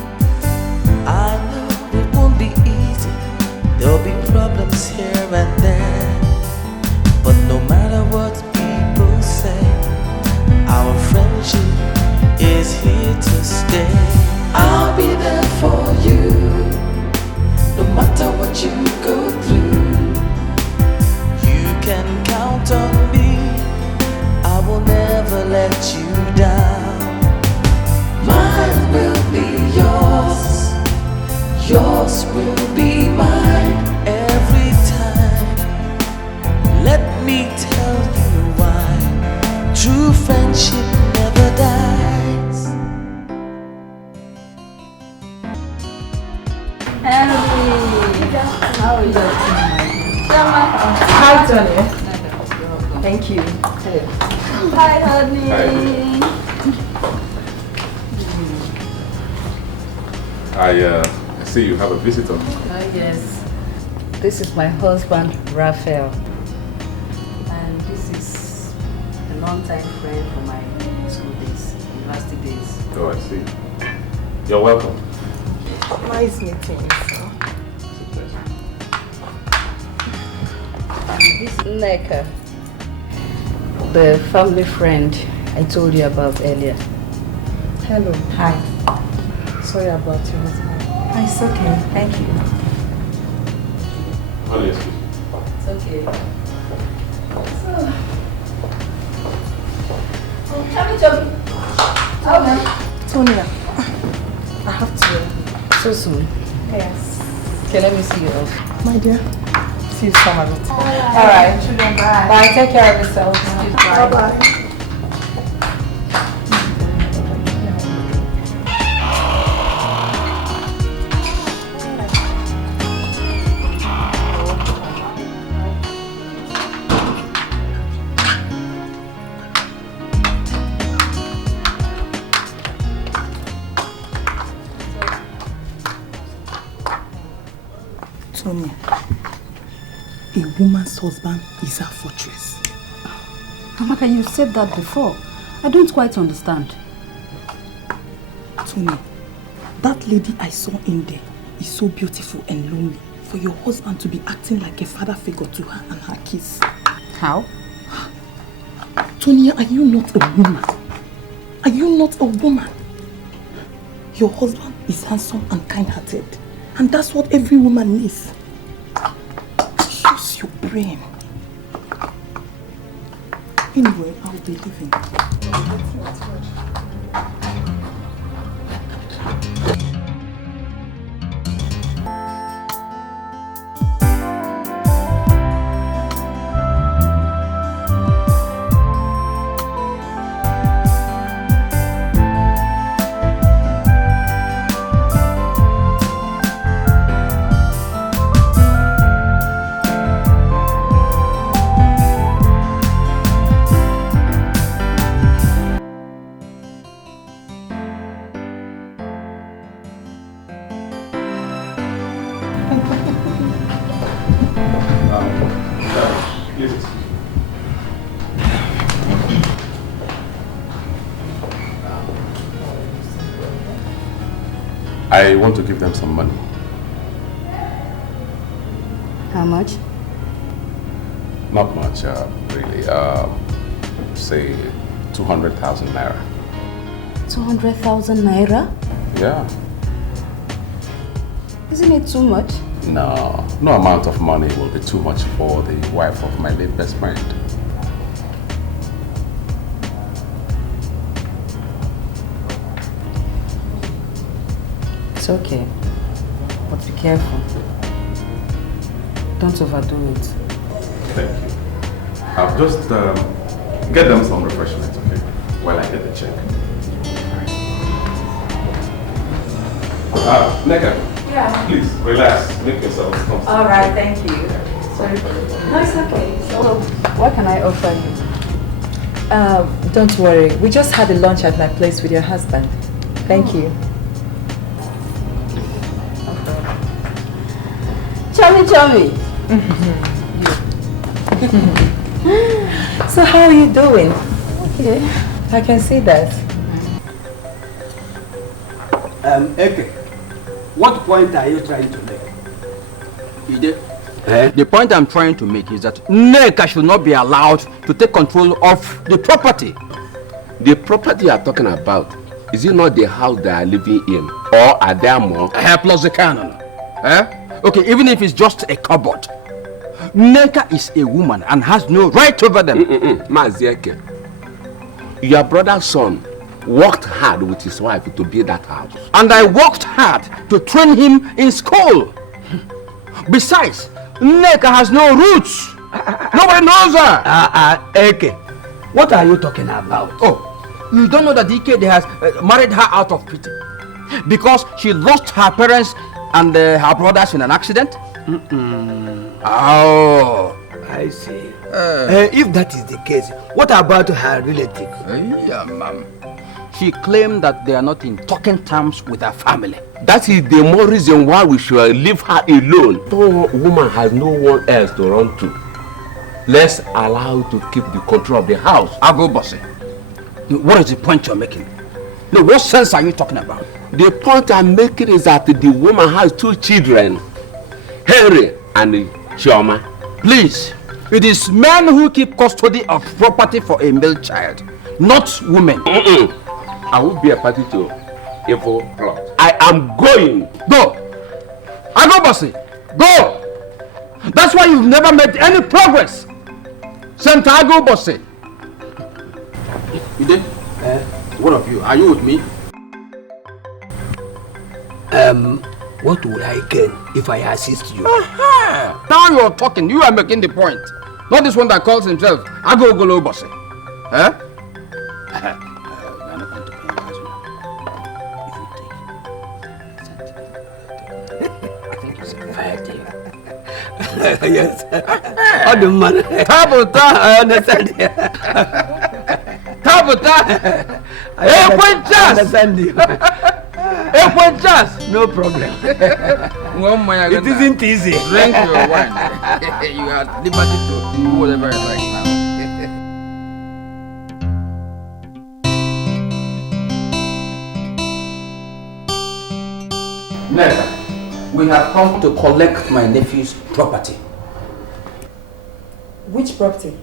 I know it won't be easy, there'll be problems here and there, but no matter what people say, our friendship is here to stay. I'll be there for you, no matter what you go through. You can count on me, I will never let you down. Mine will be yours, yours will be mine. Every time, let me tell you why true friendship never dies. How are you doing? Hi, Tony. Thank you. Hi, honey. I see you have a visitor. Yes. This is my husband, Raphael. And this is a long-time friend from my school days, university days. Oh, I see. You're welcome. Nice meeting you, sir. And this is Neka, the family friend I told you about earlier. Hello. Hi. Sorry about your husband. It's okay. Thank you. Honey, excuse me. It's okay. So, Tonya, I have to go. So soon? Yes. Okay, let me see you off. My dear, see you some other time. All right. Children, bye. Bye. Take care of yourselves. Bye. Bye-bye. Tonya, a woman's husband is her fortress. Amaka, you said that before. I don't quite understand. Tonya, that lady I saw in there is so beautiful and lonely for your husband to be acting like a father figure to her and her kids. How? Tonya, are you not a woman? Are you not a woman? Your husband is handsome and kind-hearted. And that's what every woman needs. Use your brain. Anyway, I'll be leaving. I want to give them some money. How much? Not much, really. Say 200,000 naira. 200,000 naira? Yeah. Isn't it too much? No, no amount of money will be too much for the wife of my late best friend. It's okay, but be careful. Don't overdo it. Thank you. I'll just get them some refreshments, okay? While I get the check. Neka. Yeah. Please, relax. Make yourself comfortable. All right, thank you. Sorry. No, it's okay. So, what can I offer you? Don't worry. We just had a lunch at my place with your husband. Thank you. Chummy. So how are you doing? Okay. I can see that. Eke, what point are you trying to make? Ide? The point I'm trying to make is that Nneka should not be allowed to take control of the property. The property you are talking about, is it not the house they are living in? Or are there more? Plus the canon. Okay, even if it's just a cupboard. Nneka is a woman and has no right over them. Mazieke, your brother's son worked hard with his wife to build that house. And I worked hard to train him in school. Besides, Nneka has no roots. Nobody knows her. Eke, what are you talking about? Oh, you don't know that Ike has married her out of pity because she lost her parents and her brothers in an accident? Oh, I see. If that is the case, what about her relative? Yeah, ma'am. She claimed that they are not in talking terms with her family. That is the more reason why we should leave her alone. No woman has no one else to run to. Let's allow her to keep the control of the house. Ago Bossy, what is the point you're making? No, what sense are you talking about? The point I'm making is that the woman has 2 children, Henry and Chioma. Please, it is men who keep custody of property for a male child, not women. I will be a party to evil plot. I am going. Go. Ago Bossy, go. That's why you've never made any progress. Santiago Bossy. You did? What of you? Are you with me? What would I gain if I assist you? Now you're talking. You are making the point. Not this one that calls himself Agogolo Bossy. Huh? Yes. Oh, the man. Tabuta. I understand. Tabuta. Hey, I understand you. No problem. It isn't easy. Drink your wine. You are at liberty to do whatever you like now. Neka, we have come to collect my nephew's property. Which property?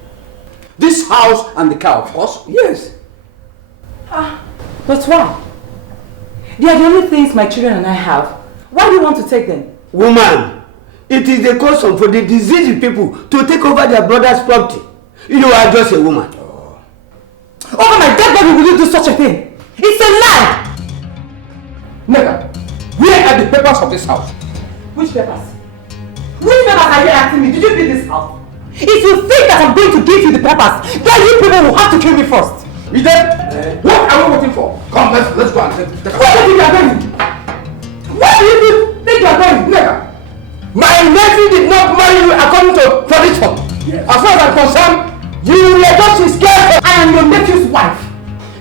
This house and the car, of course. Yes. But why? They are the only things my children and I have. Why do you want to take them? Woman, it is the custom for the diseased people to take over their brother's property. You are just a woman. Over my dead body will you do such a thing? It's a lie! Neka, where are the papers of this house? Which papers? Which papers are you asking me? Did you build this house? If you think that I'm going to give you the papers, then you people will have to kill me first. You dead? What are we waiting for? Come, let's go and take Where do you think you are going? Where do you think you are going? Neka, my nephew did not marry you according to tradition. Yes. As far as I'm concerned, you were just his girlfriend. I am your nephew's wife.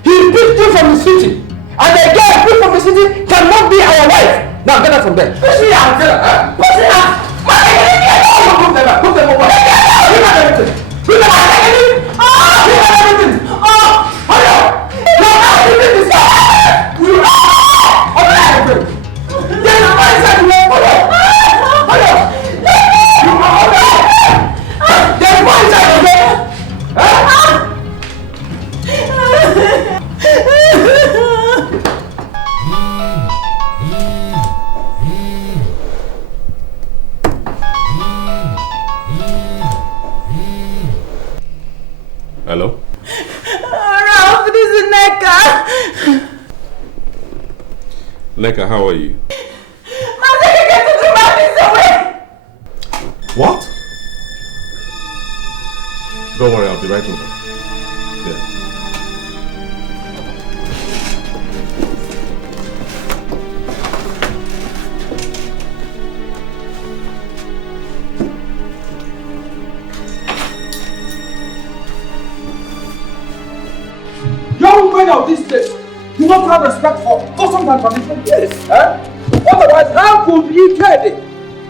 He picked you from the city. And the girl picked from the city cannot be our wife. Now get her from there. Push me out. Push me out. Put them out. Put them away. Bring out everything. Bring them out. Bring out everything. Hurry up. Now everything is gone. You are everything. There's a man inside the wall. Hurry up. Hurry up. You are Leka, how are you? Maseke, get to the man this away! What? Don't worry, I'll be right over. Yes. Young men of this place do not have respect for customs and traditions. Yes. Otherwise, how could you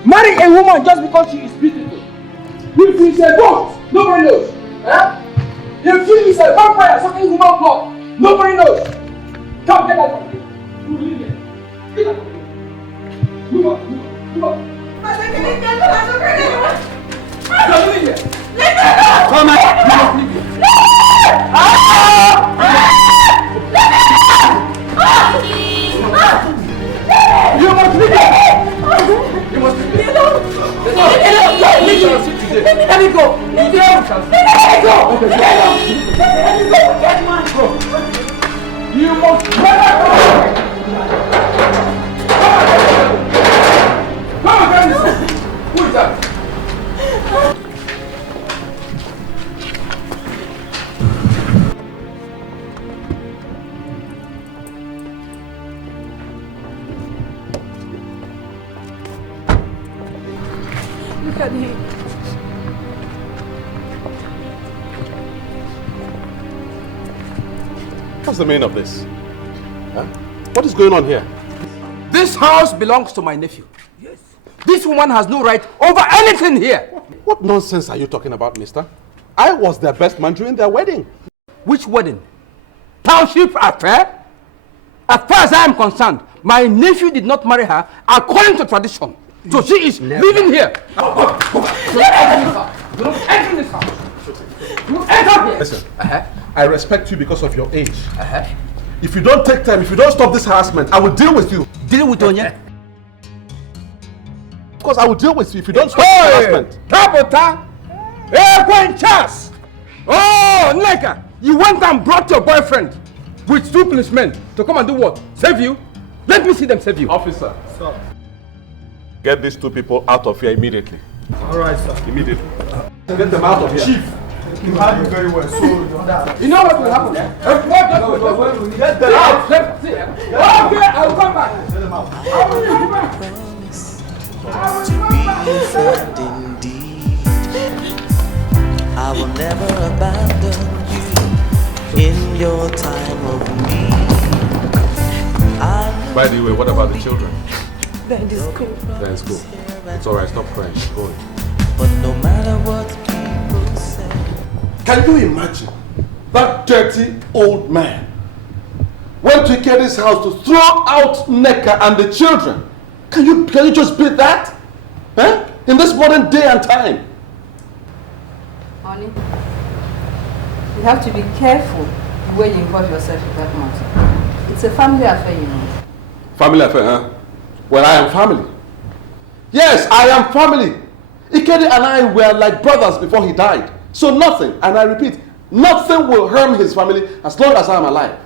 marry a woman just because she is beautiful? If she is a ghost, nobody knows. If she is a vampire sucking human blood, nobody knows. Come, get out of here. You will leave here. Get out of here. Move on, move on, move on. Come in here. Come on, you must leave here. You must leave here. You must leave here. Let me go. Let me go. You must never go. Come on, who is that? Look at him. What's the meaning of this? Huh? What is going on here? This house belongs to my nephew. Yes. This woman has no right over anything here. What nonsense are you talking about, mister? I was their best man during their wedding. Which wedding? Township affair? As far as I am concerned, my nephew did not marry her according to tradition. So she is living here. You don't enter this house. You enter here. Listen, I respect you because of your age. If you don't take time, if you don't stop this harassment, I will deal with you. Deal with Onya? Of course, I will deal with you if you don't stop this harassment. Tabota! Charles! Oh, Neka! You went and brought your boyfriend with 2 policemen to come and do what? Save you? Let me see them save you. Officer. Sir. Get these 2 people out of here immediately. All right, sir. Immediately. Get them out of here. Chief. You had it very well. So, you know what will happen? Get them out. Okay, I will come back. To be your friend indeed. I will never abandon you in your time of need. By the way, what about the children? They're in school. They're in school. It's alright, stop crying. Go on. But no matter what people say. Can you imagine that dirty old man went to Ikedi's house to throw out Neka and the children? Can you just beat that? Huh? In this modern day and time. Honey, you have to be careful the way you involve yourself in that matter. It's a family affair, you know. Family affair, huh? Well, I am family. Yes, I am family. Ikedi and I were like brothers before he died. So nothing, and I repeat, nothing will harm his family as long as I am alive.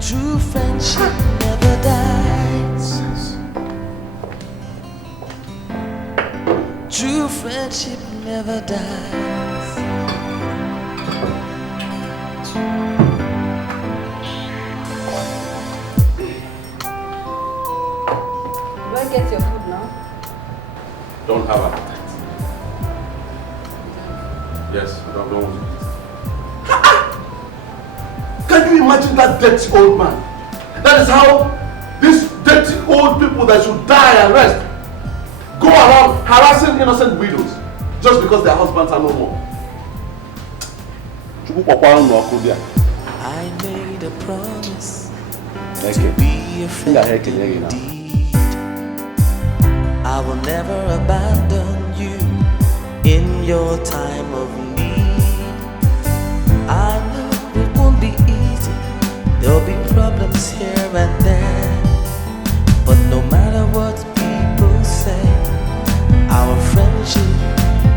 True friendship never dies. True friendship never dies. Do I get your food now? Don't have appetite. Yes, I don't want to. Can you imagine that dirty old man? That is how these dirty old people that should die and rest go around harassing innocent widows just because their husbands are no more. I made a promise to be a friend indeed. I will never abandon you in your time of need. I know it won't be easy. There'll be problems here and there. But no matter what people say, our friendship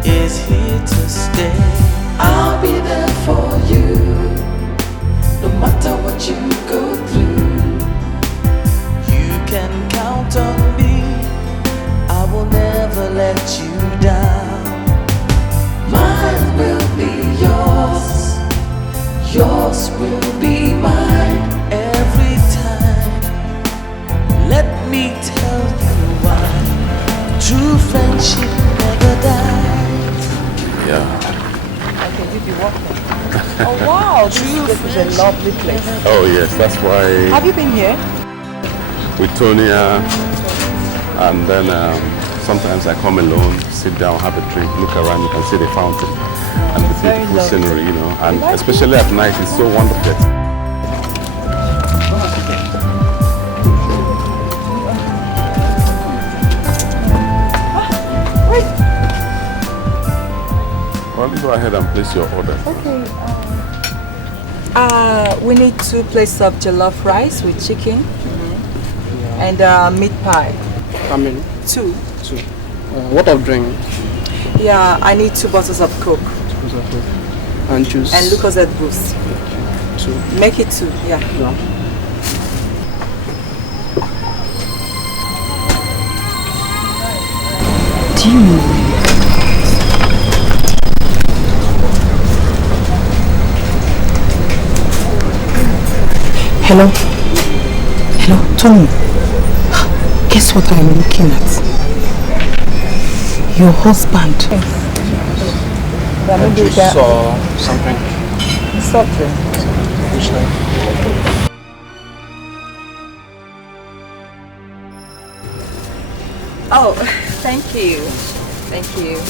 is here to stay. I'll be there for you, no matter what you go through. You can count Oh wow, this is a lovely place. Oh yes, that's why. Have you been here? With Tonya, and then sometimes I come alone, sit down, have a drink, look around. You can see the fountain and the beautiful scenery, you know. And especially at night, it's so wonderful. Well, go ahead and place your order. Okay. We need 2 plates of jollof rice with chicken and meat pie. I mean? 2. 2. What of drink? Yeah, I need 2 bottles of Coke. 2 bottles of Coke. And juice? And Lucozade Boost. 2. Make it 2, yeah. Do you know? Hello? Hello, Tony. Guess what I'm looking at? Your husband. I just saw something. Something? Which one? Oh, thank you. Thank you.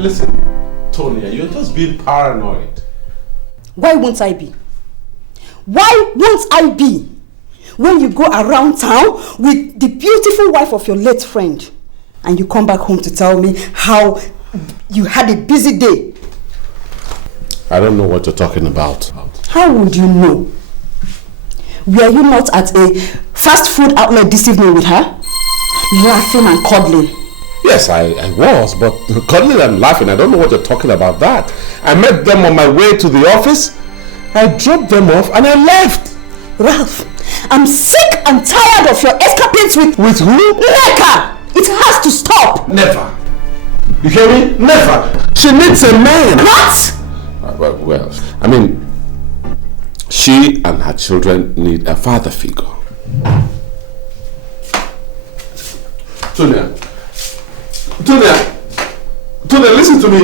Listen, Tonya, you're just being paranoid. Why won't I be? Why won't I be? When you go around town with the beautiful wife of your late friend and you come back home to tell me how you had a busy day. I don't know what you're talking about. How would you know? Were you not at a fast food outlet this evening with her? Laughing and cuddling. Yes, I was, but cuddling and laughing, I don't know what you're talking about that. I met them on my way to the office, I dropped them off and I left. Ralph, I'm sick and tired of your escapades with... With who? Leka! It has to stop! Never. You hear me? Never. She needs a man. What? Well, I mean, she and her children need a father figure. Tonya, listen to me.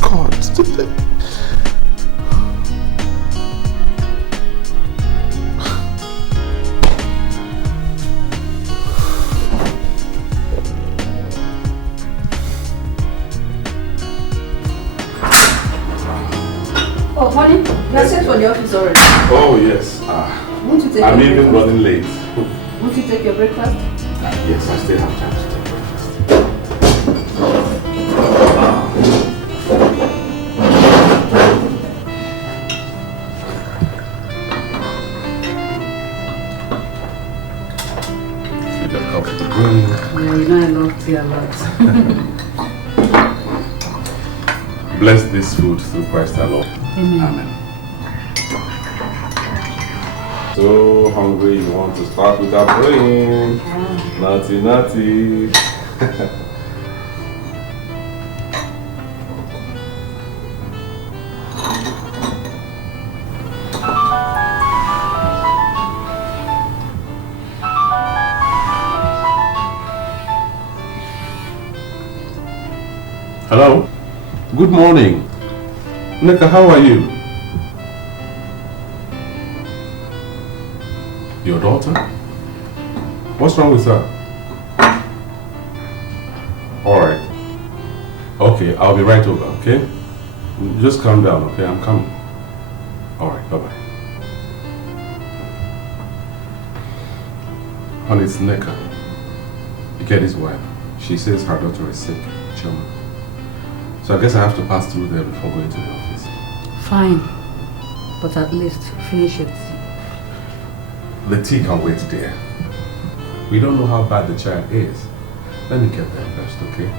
God. Oh, honey, you're set for the office already. Oh, yes. Won't you take I'm your even breakfast? running late. Won't you take your breakfast? Yes, I still have time to take breakfast. Sweet a cup of tea. Yeah, you know I love tea a lot. Bless this food through Christ our Lord. Amen. Amen. So hungry, you want to start with a brain. Naughty, naughty. Hello? Good morning. Neka, how are you? Your daughter? What's wrong with her? Alright. Okay, I'll be right over, okay? Just calm down, okay? I'm coming. Alright, bye-bye. Honey, it's Neka. You get his wife. She says her daughter is sick, Choma. So I guess I have to pass through there before going to the office. Fine. But at least finish it. The tea can wait there. We don't know how bad the child is. Let me get there first, okay?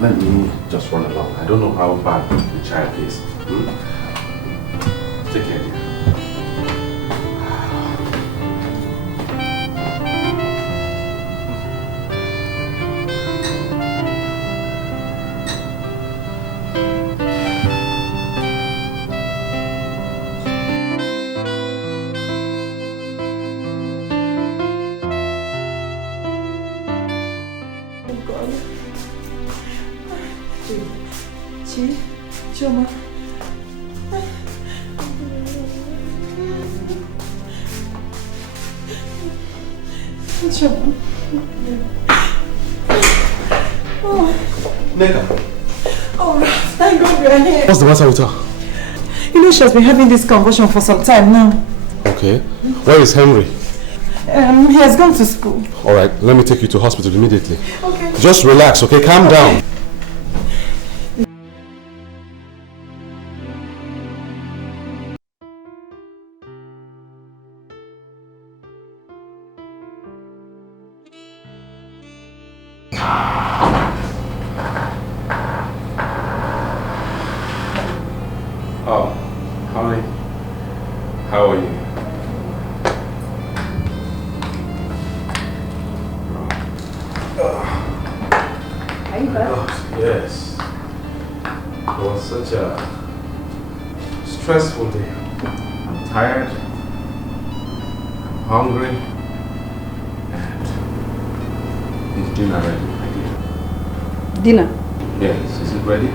Let me just run along. I don't know how bad the child is. Take care, dear. Choma. Choma. Oh. Neka. Oh, thank God you're here. What's the matter with her? You know she has been having this convulsion for some time now. Okay. Where is Henry? He has gone to school. Alright, let me take you to hospital immediately. Okay. Just relax, okay? Calm down. Oh, honey, how are you? Are you back? Yes. It was such a stressful day. I'm tired, I'm hungry, and is dinner ready, my dear? Dinner? Yes, is it ready?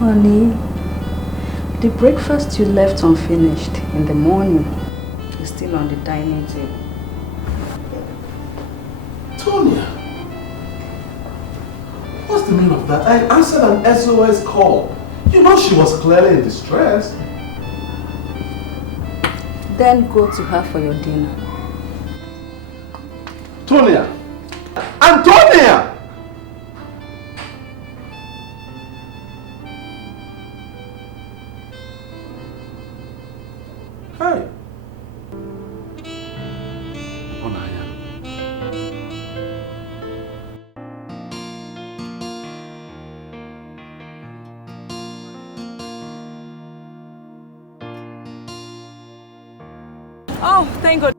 Honey, the breakfast you left unfinished in the morning is still on the dining table. Tonya, what's the meaning of that? I answered an SOS call. You know she was clearly in distress. Then go to her for your dinner. Tonya! Antonia! Hey! Onaya. Oh, thank God.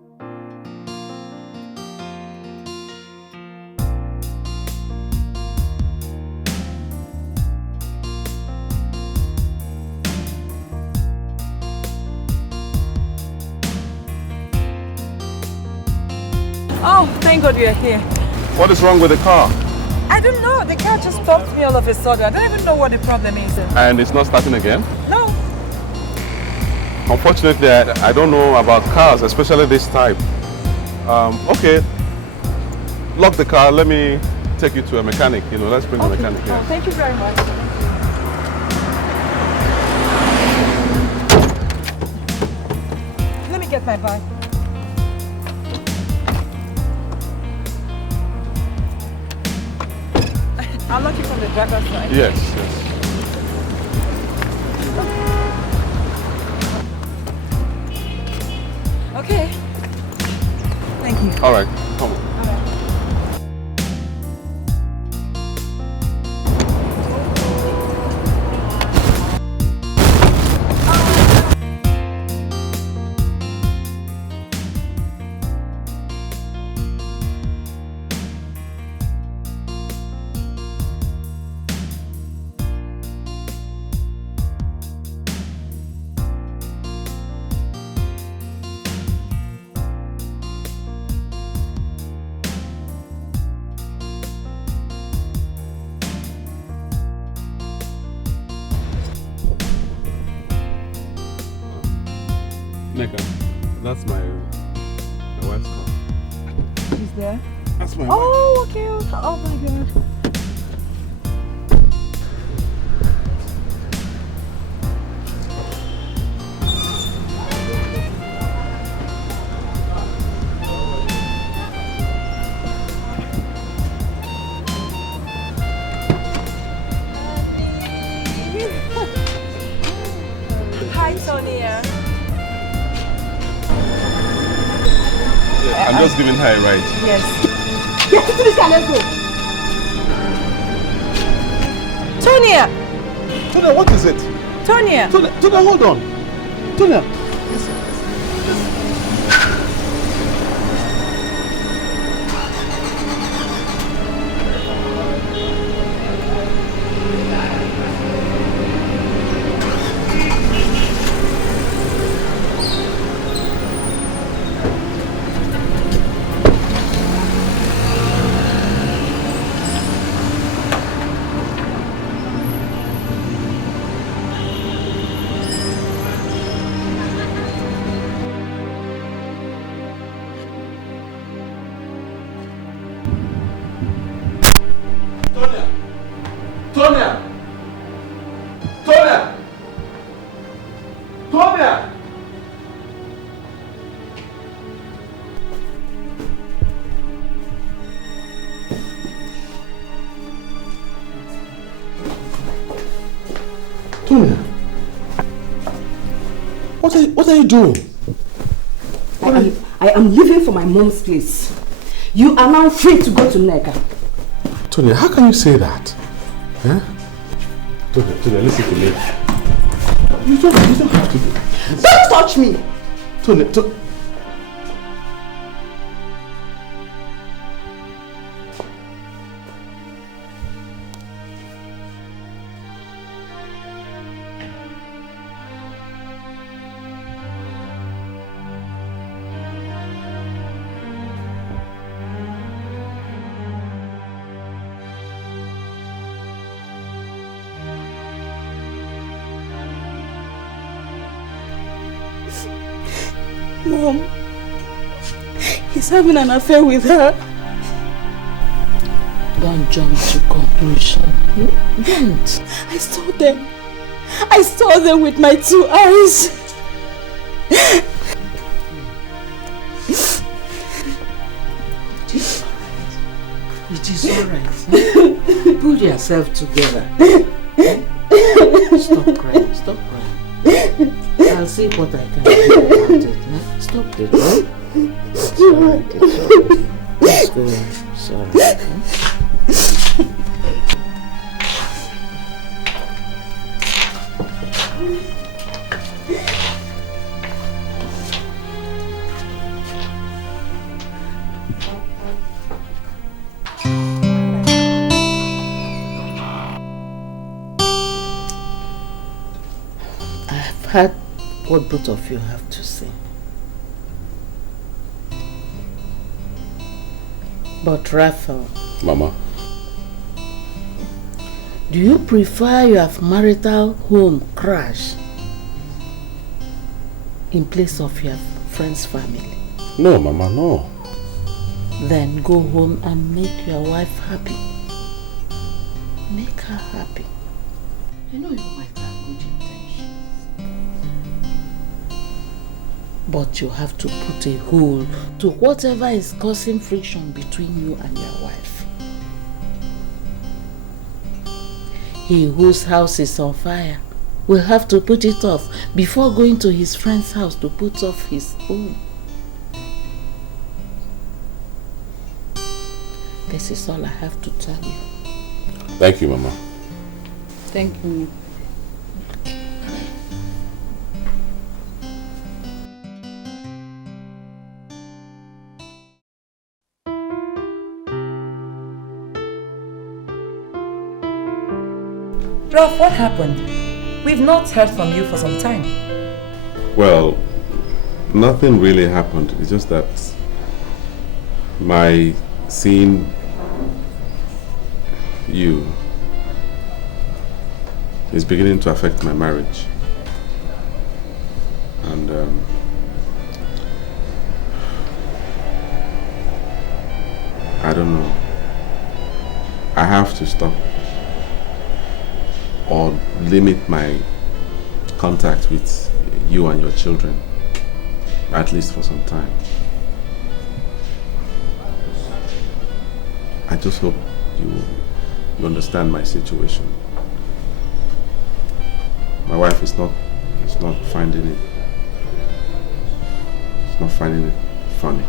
Oh, thank God you're here. What is wrong with the car? I don't know. The car just stopped me all of a sudden. I don't even know what the problem is. And it's not starting again? No. Unfortunately, I don't know about cars, especially this type. Okay, lock the car. Let me take you to a mechanic. You know, let's bring a mechanic here. Oh, thank you very much. Let me get my bag. I'll lock you from the driver's side. Yes, yes. Okay. Thank you. All right, come on. Neka, That's my wife's car. Is there? That's my Oh, okay. Oh my God. Hi, Sonia. I'm just giving her a ride. Yes. Get into this car, let's go. Tonia! Tonia, what is it? Tonia! Tonia, hold on. Tonia. Tonia! Tonia! Tonia! Tonia, what are you doing? I am leaving for my mom's place. You are now free to go to Neka. Tonia, how can you say that? Huh? Tonia, listen to me. You don't have to do this. Don't touch me! Tonia, Mom, he's having an affair with her. Don't jump to conclusion. Don't. I saw them. I saw them with my 2 eyes. It is alright. Pull yourself together. Stop crying. Stop crying. I'll see what I can do about it. Huh? Stop it. Huh? It's alright. It's alright. Let's go in. Sorry. I've heard what both of you have to say. But Raphael, Mama, do you prefer your marital home crash in place of your friend's family? No, Mama, no. Then go home and make your wife happy. Make her happy. I know you might have good intentions, but you have to put a hold to whatever is causing friction between you and your wife. He whose house is on fire will have to put it off before going to his friend's house to put off his own. This is all I have to tell you. Thank you, Mama. Thank you. Ralph, what happened? We've not heard from you for some time. Well, nothing really happened. It's just that my seeing you is beginning to affect my marriage. And don't know. I have to stop or limit my contact with you and your children, at least for some time. I just hope you understand my situation. My wife is not finding it. She's not finding it funny.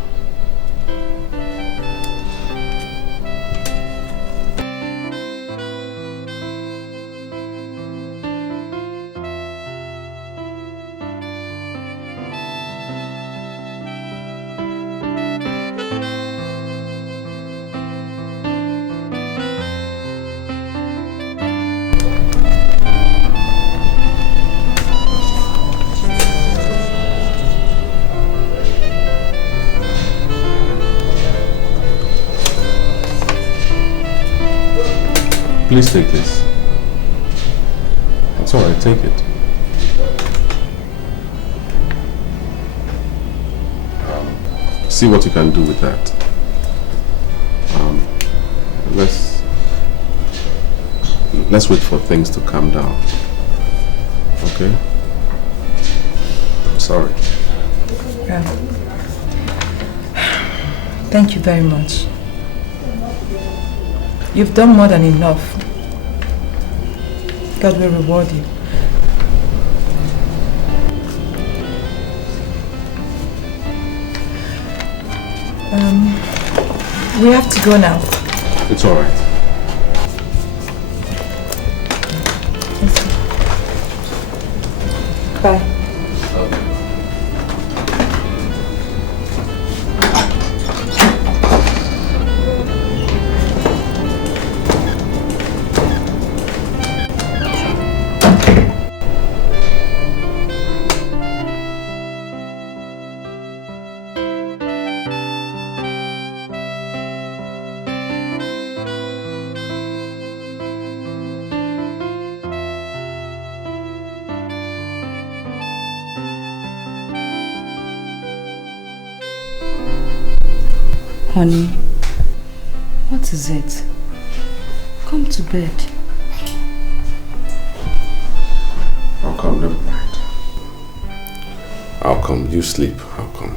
Please take this. That's all right, take it. See what you can do with that. Let's wait for things to calm down. Okay? I'm sorry. Thank you very much. You've done more than enough. God will reward you. We have to go now. It's all right. Bye. Honey, what is it? Come to bed. I'll come, never mind. I'll come, you sleep, I'll come.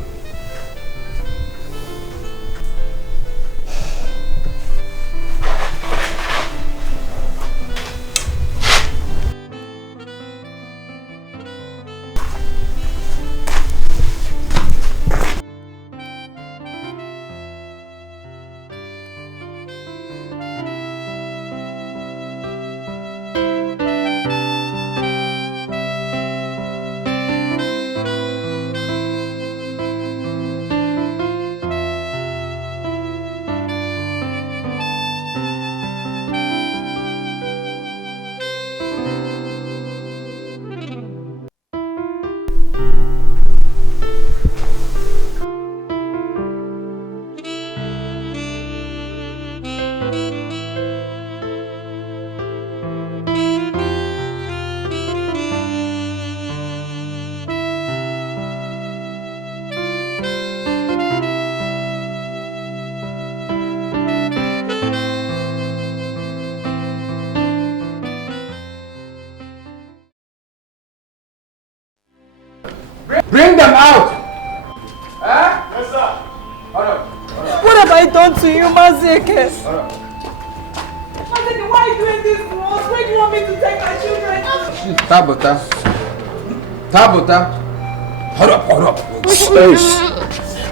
Bring them out! Huh? Yes, sir. Hold on. What have I done to you, Mazeke? Mazeke, why are you doing this to us? Where do you want me to take my children? Tabitha. Tabitha. Hold up.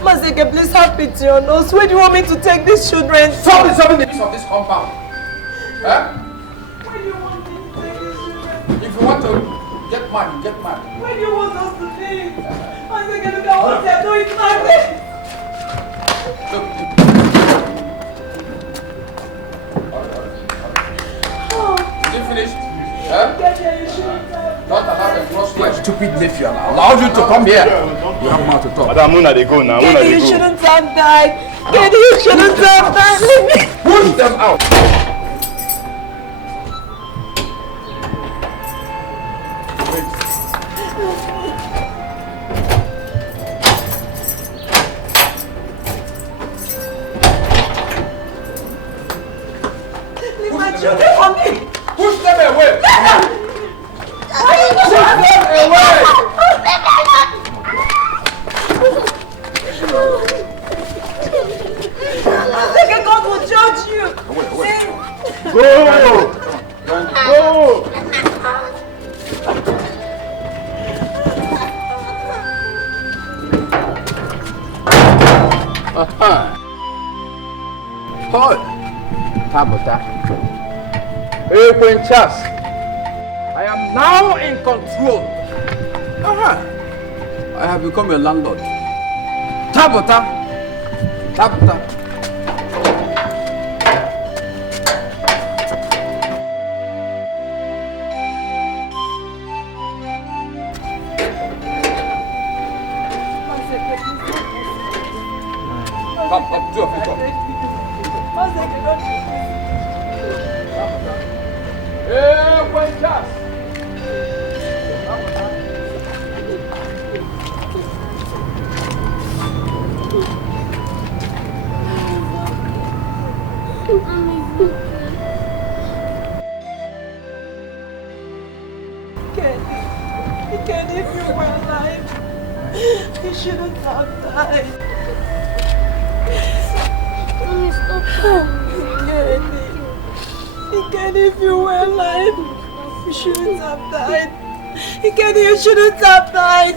Mazeke, please have pity on us. Where do you want me to take these children? Stop disturbing the peace of this compound. Huh? Where do you want me to take these children? If you want to get mad, get mad. Where do you want us to be? Mazeke, look at what they're doing, Mazeke. Is it finished? Huh? Don't allow them cross your stupid nephew. Allow you to come here. You have more to talk. Madam, Muna, they go now. Daddy, you shouldn't have died. Daddy, you shouldn't have died. Leave me. Push them out. from me! Push them away! Let them! Push them away! God will judge you! Go! Go! Hold! Tabata. Hey, Quinchas! I am now in control. I have become a landlord. Tabata! Tabata! Come, two of you, come. Hey, Quinchas! Kenny, if you were alive, he shouldn't have died. Please stop. Kenny, if you were alive, you shouldn't have died. Kenny, you shouldn't have died.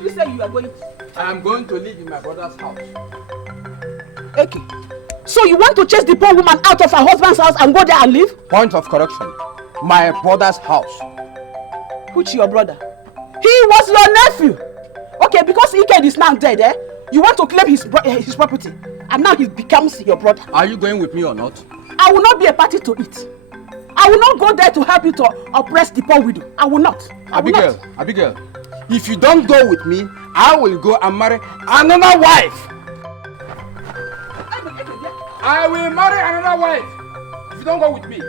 did you say you are going? I am going to live in my brother's house. Okay. So you want to chase the poor woman out of her husband's house and go there and live? Point of correction. My brother's house. Which your brother? He was your nephew. Okay, because Ike is now dead, you want to claim his property, and now he becomes your brother. Are you going with me or not? I will not be a party to it. I will not go there to help you to oppress the poor widow. I will not. Abigail, if you don't go with me, I will go and marry another wife. I will marry another wife if you don't go with me.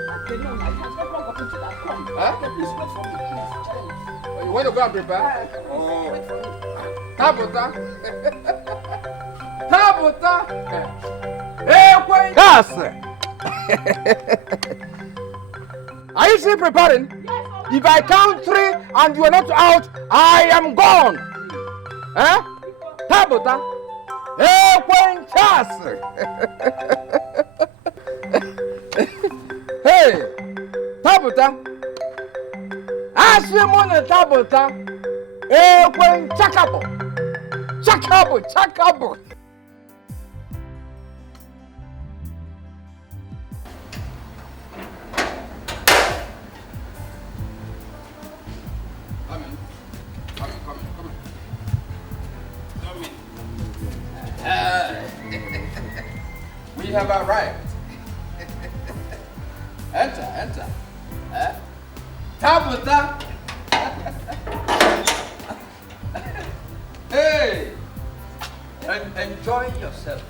Huh? You want to go and prepare? Oh. Tabota. Yes. Are you still preparing? Yes, if I count 3 and you are not out, I am gone. Huh? Tabota. Hey, Tabota. Ask me money, Tabota. Chakabo. We have arrived. Enter. Tabitha. Hey, enjoy yourself.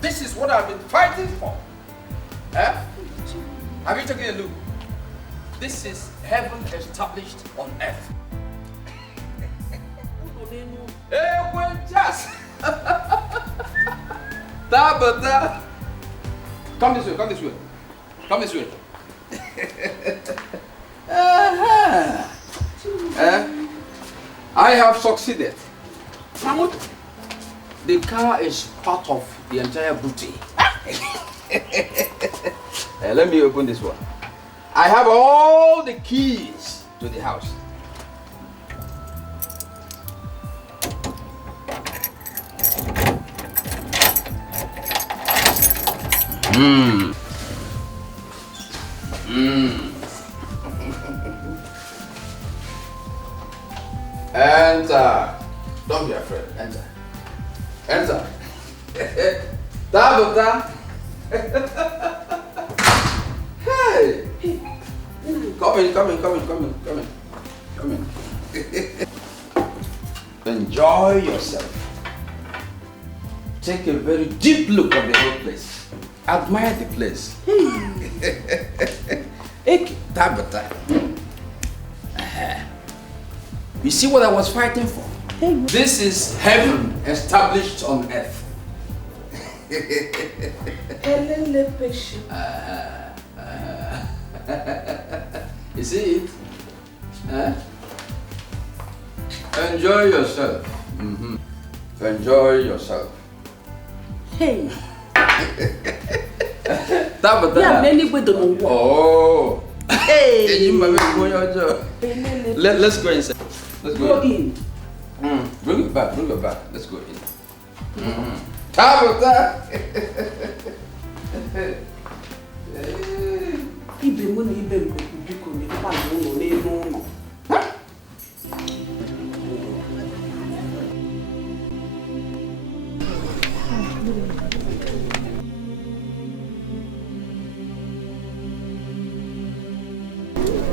This is what I've been fighting for. Have you taken a look? This is heaven established on earth. Hey, well, just. Tabitha. Come this way. I have succeeded. Mahmoud, the car is part of the entire booty. Let me open this one. I have all the keys to the house. Enter. Don't be afraid. Enter. Tabitha. Hey. Come in. Enjoy yourself. Take a very deep look at the whole place. Admire the place. Tabitha. You see what I was fighting for? This is heaven established on earth. You see it? Enjoy yourself. Enjoy yourself. Hey. Oh. Hey. Let's go inside. Let's go in. Bring it back. Let's go in. Tabitha.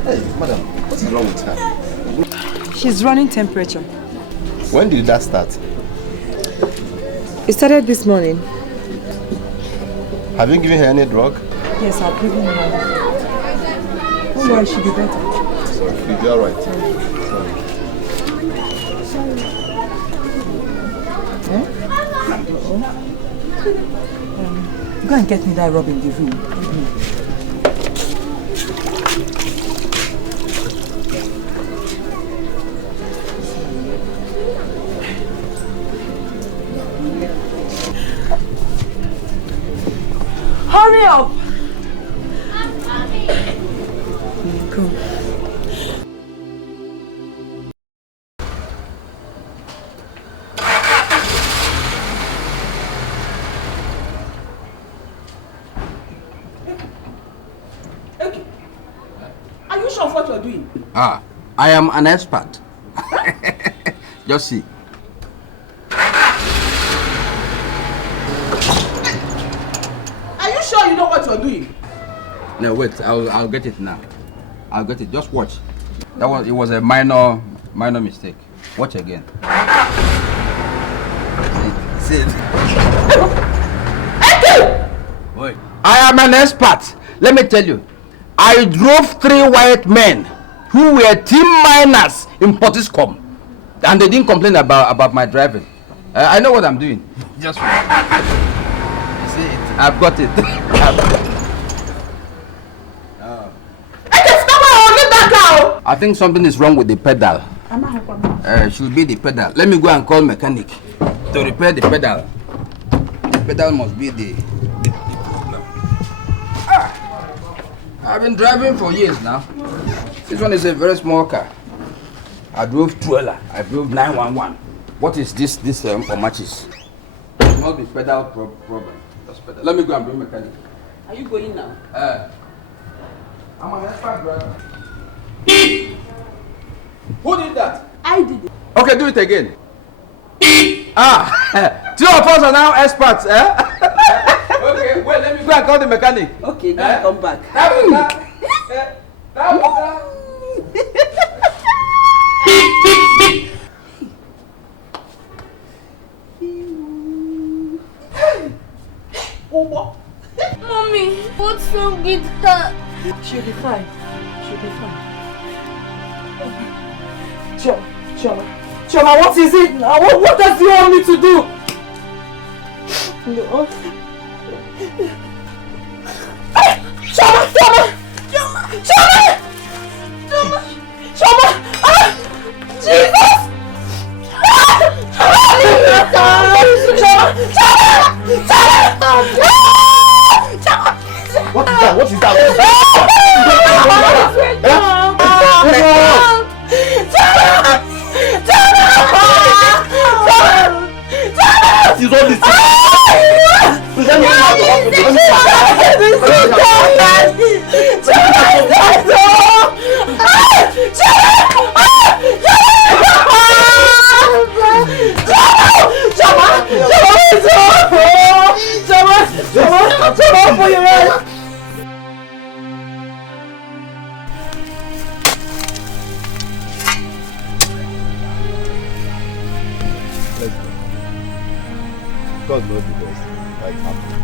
Hey, madam, what is wrong with her? She's running temperature. When did that start? It started this morning. Have you given her any drug? Yes, I've given her. Don't worry, she'll be better. You'll be alright. Go and get me that rub in the room. Hurry up! Come. Okay. Are you sure of what you're doing? I am an expert. Just see. Are you sure you know what you're doing? No, wait. I'll get it now. I'll get it. Just watch. It was a minor mistake. Watch again. See it. Wait. I am an expert. Let me tell you. I drove 3 white men who were team miners in Portiscom, and they didn't complain about my driving. I know what I'm doing. Just see it. I've got it. I think something is wrong with the pedal. Should be the pedal. Let me go and call mechanic to repair the pedal. The pedal must be the problem. I've been driving for years now. This one is a very small car. I drove Twella. I drove 911. What is this for matches? It must be pedal problem. Just pedal. Let me go and bring mechanic. Are you going now? I'm an expert driver. Who did that? I did it. Okay, do it again. 2 of us are now experts, eh? Okay, wait, let me go and call the mechanic. Okay, now come back. Mommy, what's wrong with her? She'll be fine. She'll be fine. Choma, what is it now? What does he want me to do? No. Choma! Jesus! What is that? What is that? What is all this? Please let me out of the God knows the best. Like happen.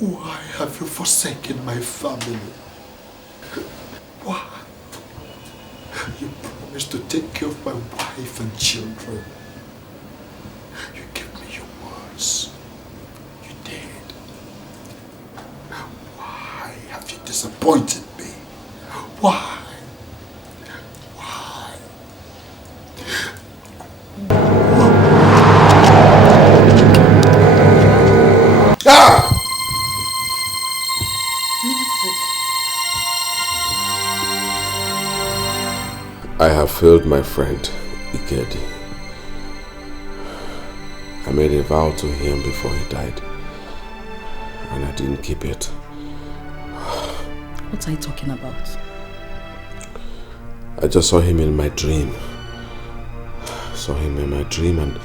Why have you forsaken my family? Why? You promised to take care of my wife and children. You gave me your words. You did. Why have you disappointed me? Why? Why? Ah! I have failed my friend, Ikedi. I made a vow to him before he died, and I didn't keep it. What are you talking about? I just saw him in my dream. Saw him in my dream and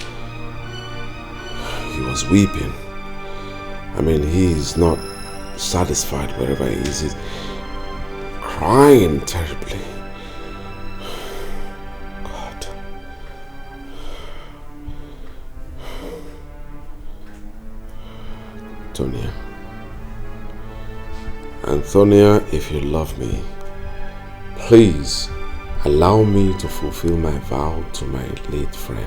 he was weeping. I mean, he is not satisfied wherever he is. He's crying terribly. God. Tonia, Antonia, if you love me, please allow me to fulfill my vow to my late friend.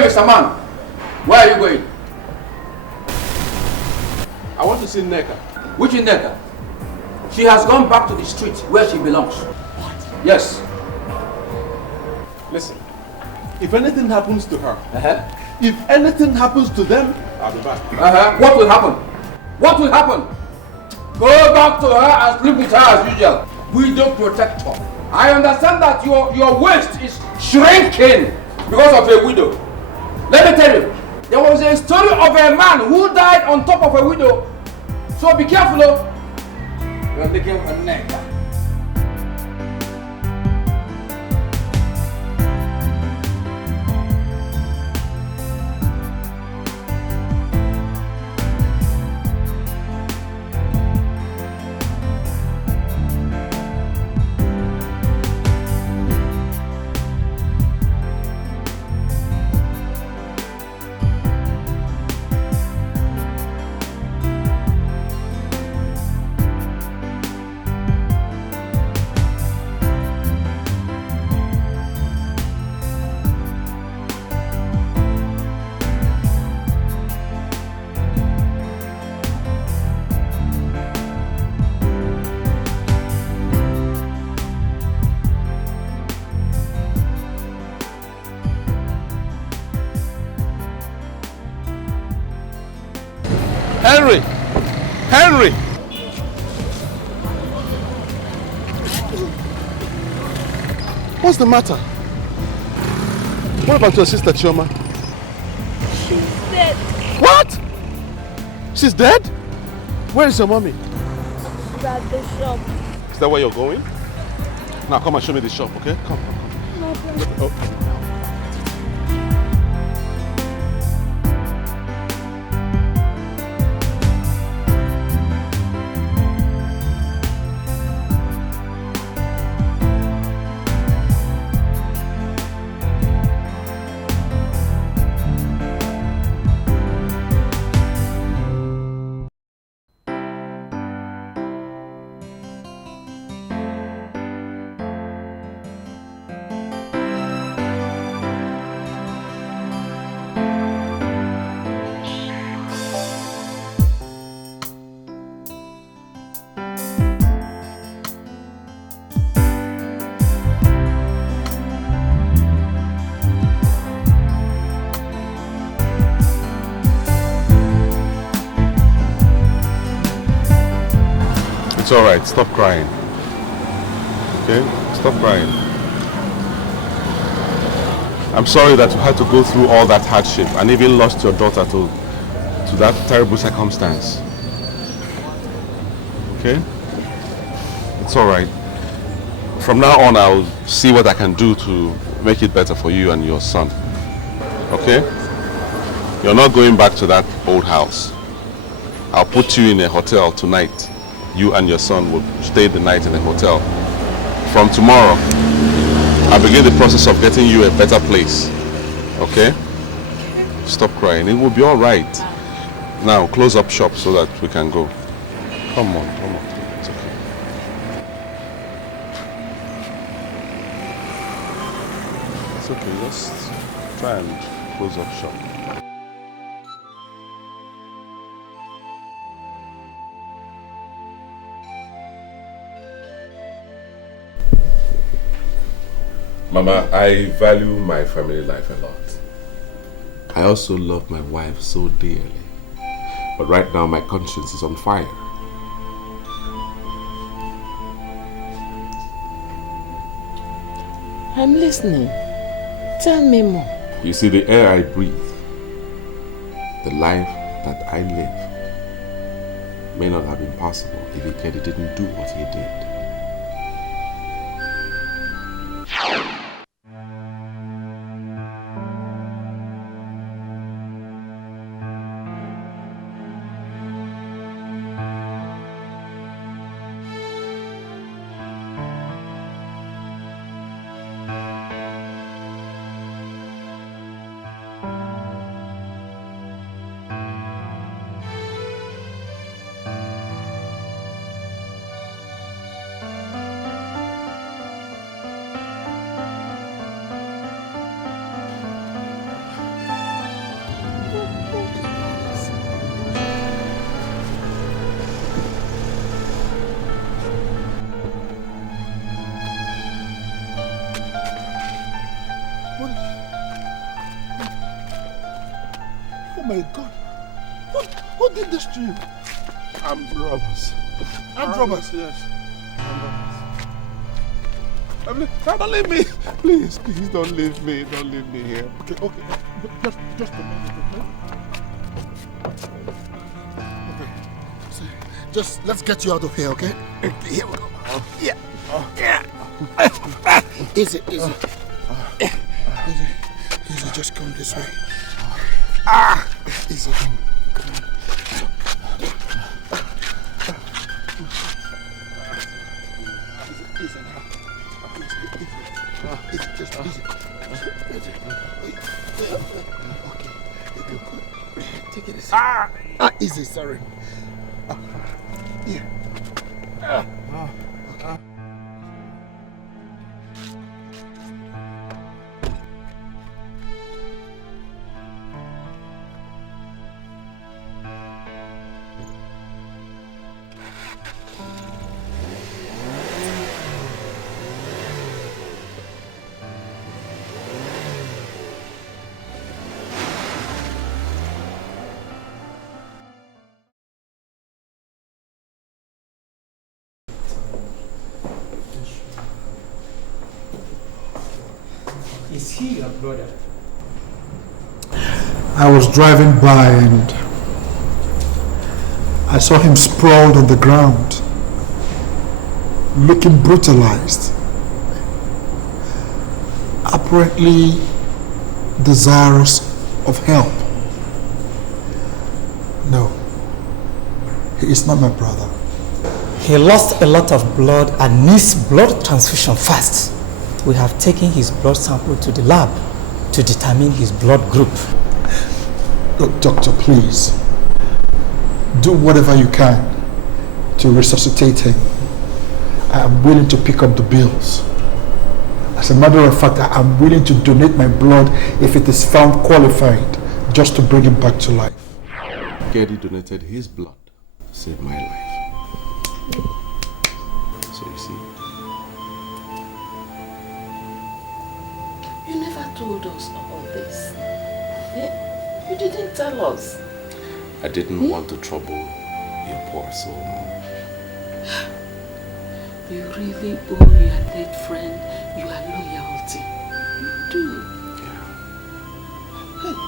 Mr. Man, where are you going? I want to see Neka. Which Neka? She has gone back to the street where she belongs. What? Yes. Listen, if anything happens to her, if anything happens to them, I'll be back. What will happen? What will happen? Go back to her and sleep with her as usual. We don't protect her. I understand that your waist is shrinking because of a widow. Let me tell you, there was a story of a man who died on top of a widow. So be careful, you're looking for Neka. Henry! What's the matter? What about your sister Chioma? She's dead. What? She's dead? Where is your mommy? She's at the shop. Is that where you're going? Now come and show me the shop, okay? Come. Oh. It's alright, stop crying. Okay? Stop crying. I'm sorry that you had to go through all that hardship and even lost your daughter to that terrible circumstance. Okay? It's alright. From now on, I'll see what I can do to make it better for you and your son. Okay? You're not going back to that old house. I'll put you in a hotel tonight. You and your son will stay the night in a hotel. From tomorrow, I'll begin the process of getting you a better place. Okay? Stop crying. It will be all right. Now, close up shop so that we can go. Come on, come on. It's okay. It's okay. Just try and close up shop. Mama, I value my family life a lot. I also love my wife so dearly. But right now my conscience is on fire. I'm listening. Tell me more. You see, the air I breathe, the life that I live, may not have been possible if Ikedi didn't do what he did. Oh my God! Who did this to you? Armed robbers. Armed robbers? Yes. Don't leave me! Please, please don't leave me. Don't leave me here. Okay. Just a minute, okay? So, just let's get you out of here, okay? Okay, here we go. Yeah. Easy. Easy. Just come this way. Easy. Come on. Easy now. Easy. Just easy. Okay. Take it easy. Easy. Sorry. Yeah. Okay. Is he your brother? I was driving by and I saw him sprawled on the ground, looking brutalized, apparently desirous of help. No, he is not my brother. He lost a lot of blood and needs blood transfusion fast. We have taken his blood sample to the lab to determine his blood group. Look, doctor, please, do whatever you can to resuscitate him. I am willing to pick up the bills. As a matter of fact, I am willing to donate my blood if it is found qualified, just to bring him back to life. Geddy donated his blood to save my life. So you see. You never told us about this. Yeah? You didn't tell us. I didn't want to trouble your poor soul. You really owe your dead friend your loyalty. You do. Yeah.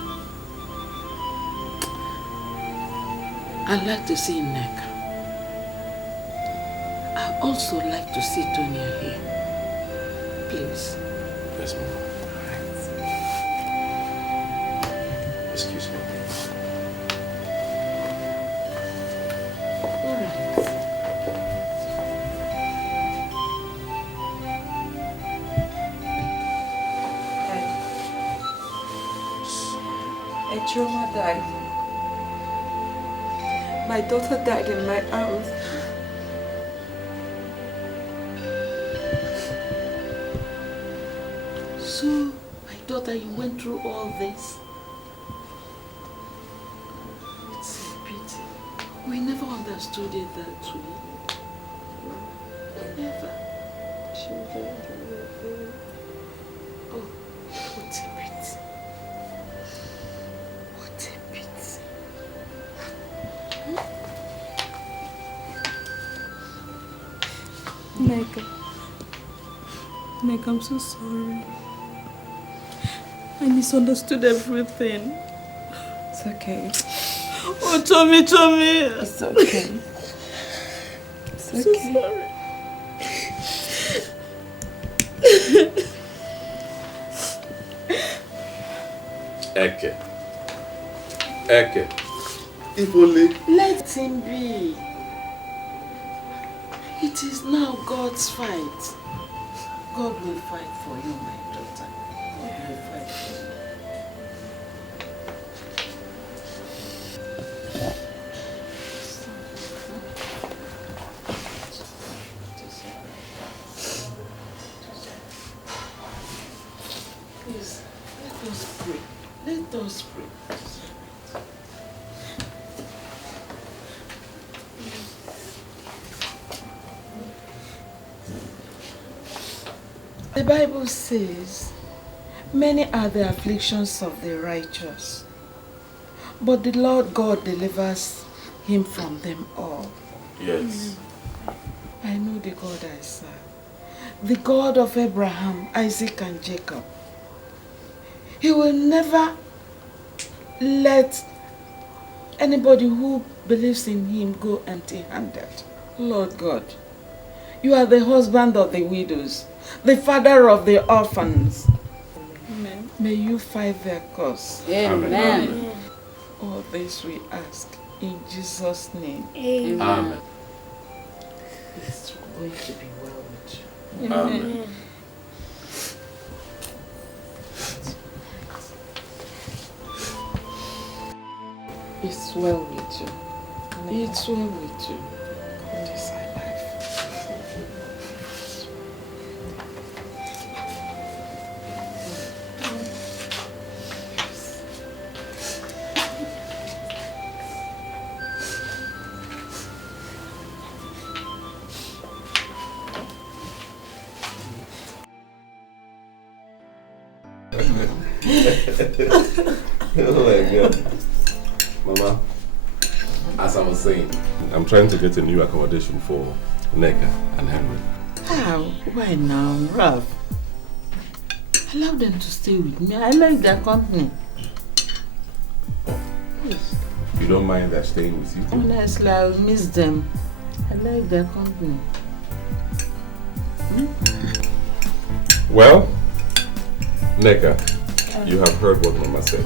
I'd like to see Nneka. I'd also like to see Tonya here. Please. Yes, Mama. A trauma died. My daughter died in my arms. So, my daughter, you went through all this? It's a pity. We never understood it that way. Never. Oh, what a pity. What a pity. Meg, I'm so sorry. I misunderstood everything. It's okay. Oh, Tommy. It's okay. It's I'm okay. so sorry. Eke. If only... Let him be. It is now God's fight. God will fight for you, my daughter. God will fight for you. Please, let us pray. Let us pray. The Bible says, many are the afflictions of the righteous, but the Lord God delivers him from them all. Yes. I know the God I serve, the God of Abraham, Isaac, and Jacob. He will never let anybody who believes in him go empty-handed. Lord God, you are the husband of the widows, the father of the orphans. Amen. May you fight their cause. Amen. All this we ask in Jesus' name. Amen. It's going to be well with you. Amen. It's well with you. It's well with you. God is alive. Oh my God. Mama, as I was saying, I'm trying to get a new accommodation for Neka and Henry. How? Why now, Ralph? Allow them to stay with me. I like their company. Yes. You don't mind that staying with you? Honestly, I'll miss them. I like their company. Well, Neka, you have heard what Mama said.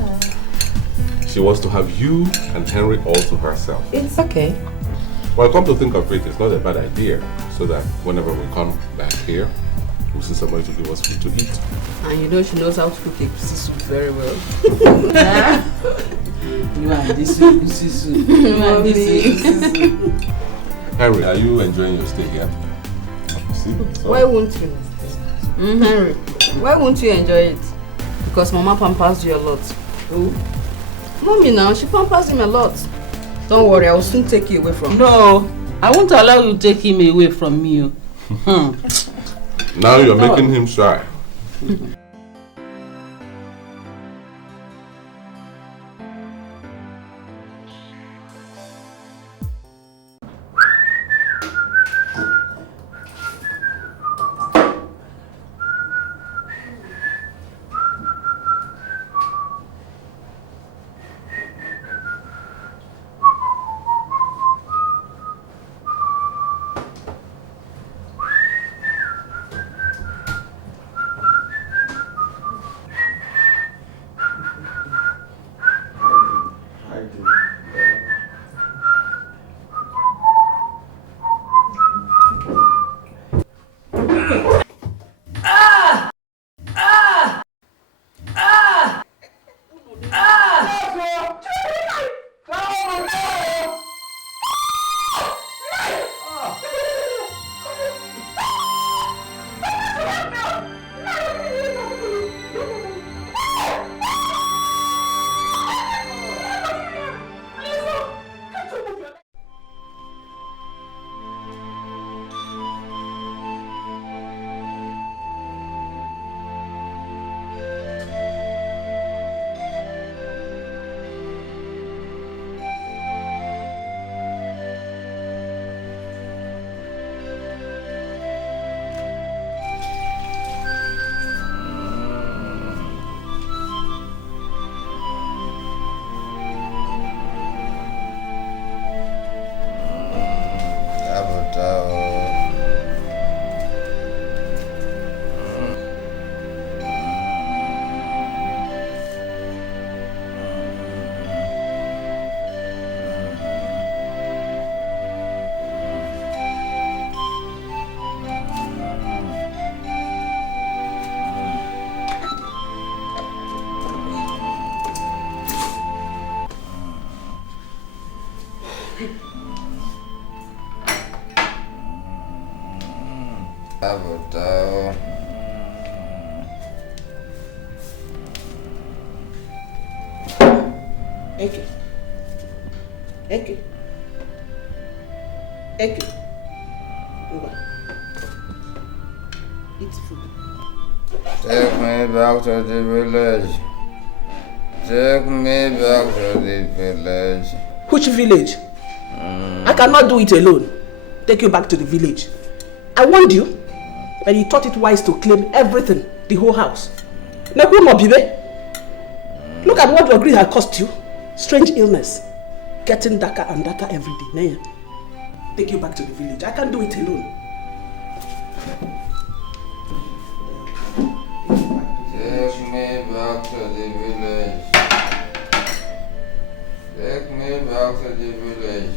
She wants to have you and Henry all to herself. It's okay. Well, come to think of it, it's not a bad idea, so that whenever we come back here, we'll see somebody to give us food to eat. And you know she knows how to cook a soup very well. You and this soup. You and this soup. Henry, are you enjoying your stay here? See? So Why won't you? Henry, why won't you enjoy it? Because Mama pampers you a lot. Who? Mommy now, she pampers him a lot. Don't worry, I will soon take you away from him. No, I won't allow you to take him away from me. now you're making him shy. Eke. Eke. Eke. Over. Eat food. Take me back to the village. Take me back to the village. Which village? I cannot do it alone. Take you back to the village. I warned you, but you thought it wise to claim everything, the whole house. Look at what your greed has cost you. Strange illness. Getting darker and darker every day. Take you back to the village. I can't do it alone. Take me back to the village. Take me back to the village.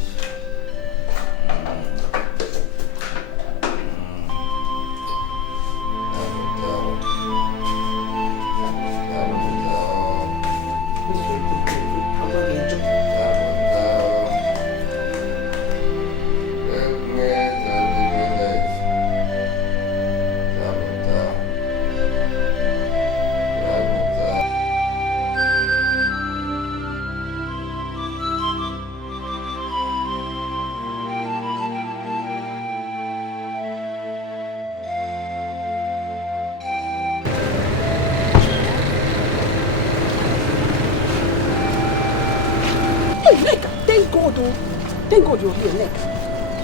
Thank God you're here, Nick.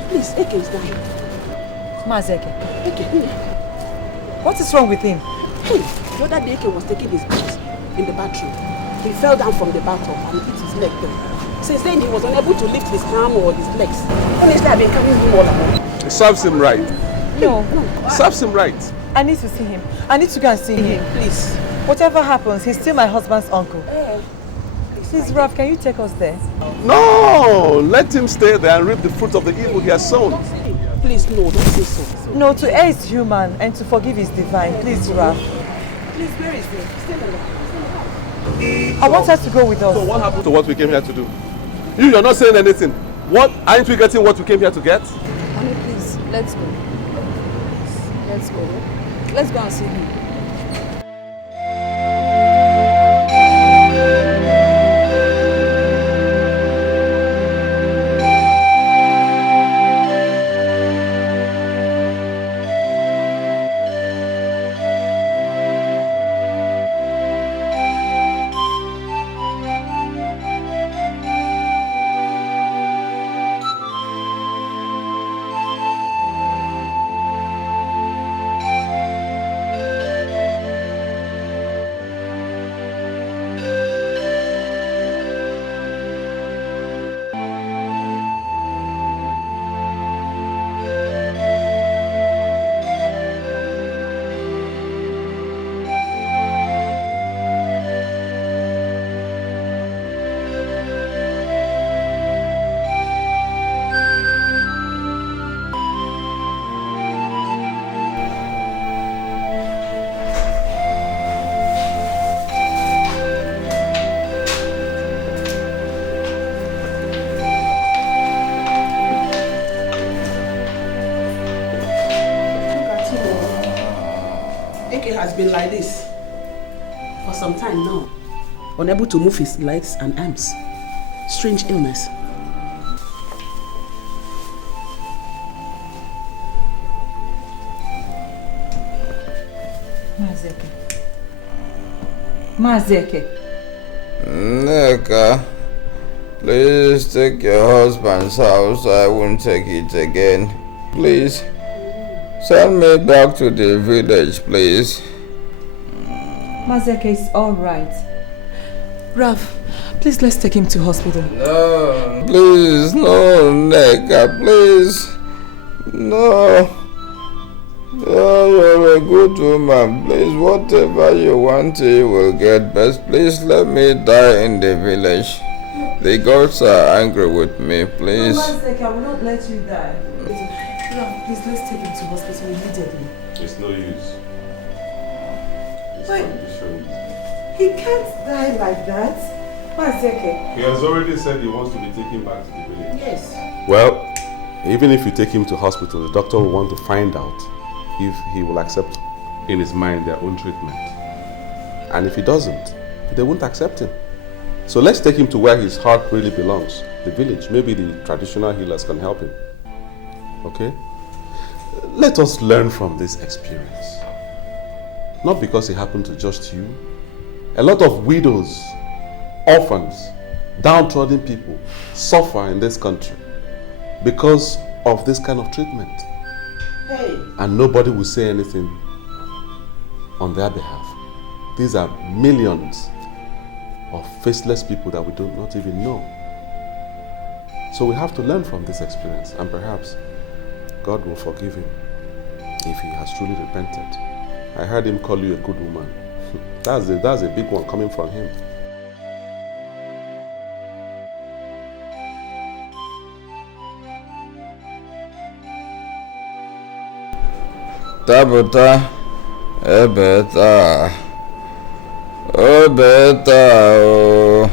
Please, Eke is dying. Mazeke. Eke, here. What is wrong with him? Hey, the other day Eke was taking his bath in the bathroom. He fell down from the bathtub and hit his leg there. Since then, he was unable to lift his arm or his legs. Honestly, I've been carrying him all along. It serves him right. No. Serves him right. I need to see him. I need to go and see him. Please. Whatever happens, he's still my husband's uncle. Please, Ralph, can you take us there? No! Let him stay there and reap the fruit of the evil he has sown. Please, no, don't say so. No, to err is human and to forgive is divine. Please, Ralph. Please, where is he? Stay there. I want us to go with us. So what happened to what we came here to do? You're not saying anything. What? Aren't we getting what we came here to get? Honey, please, let's go. Let's go. Let's go and see him. Been like this for some time now, unable to move his legs and arms. Strange illness. Mazeke. Neka, please take your husband's house. I won't take it again. Please, send me back to the village, please. Mazeke is all right. Ralph, please let's take him to hospital. No, please, no, Neka, please. No. Oh, you're a good woman. Please, whatever you want, you will get best. Please let me die in the village. The gods are angry with me, please. Mazeke, I will not let you die. Ralph, please let's take him to hospital immediately. It's no use. Wait. He can't die like that. Mazeke. He has already said he wants to be taken back to the village. Yes. Well, even if you take him to hospital, the doctor will want to find out if he will accept in his mind their own treatment. And if he doesn't, they won't accept him. So let's take him to where his heart really belongs, the village. Maybe the traditional healers can help him. Okay? Let us learn from this experience. Not because it happened to just you. A lot of widows, orphans, downtrodden people suffer in this country because of this kind of treatment. Hey. And nobody will say anything on their behalf. These are millions of faceless people that we do not even know. So we have to learn from this experience, and perhaps God will forgive him if he has truly repented. I heard him call you a good woman. That's a big one coming from him. Tabuta, ebeta, obeta, oh.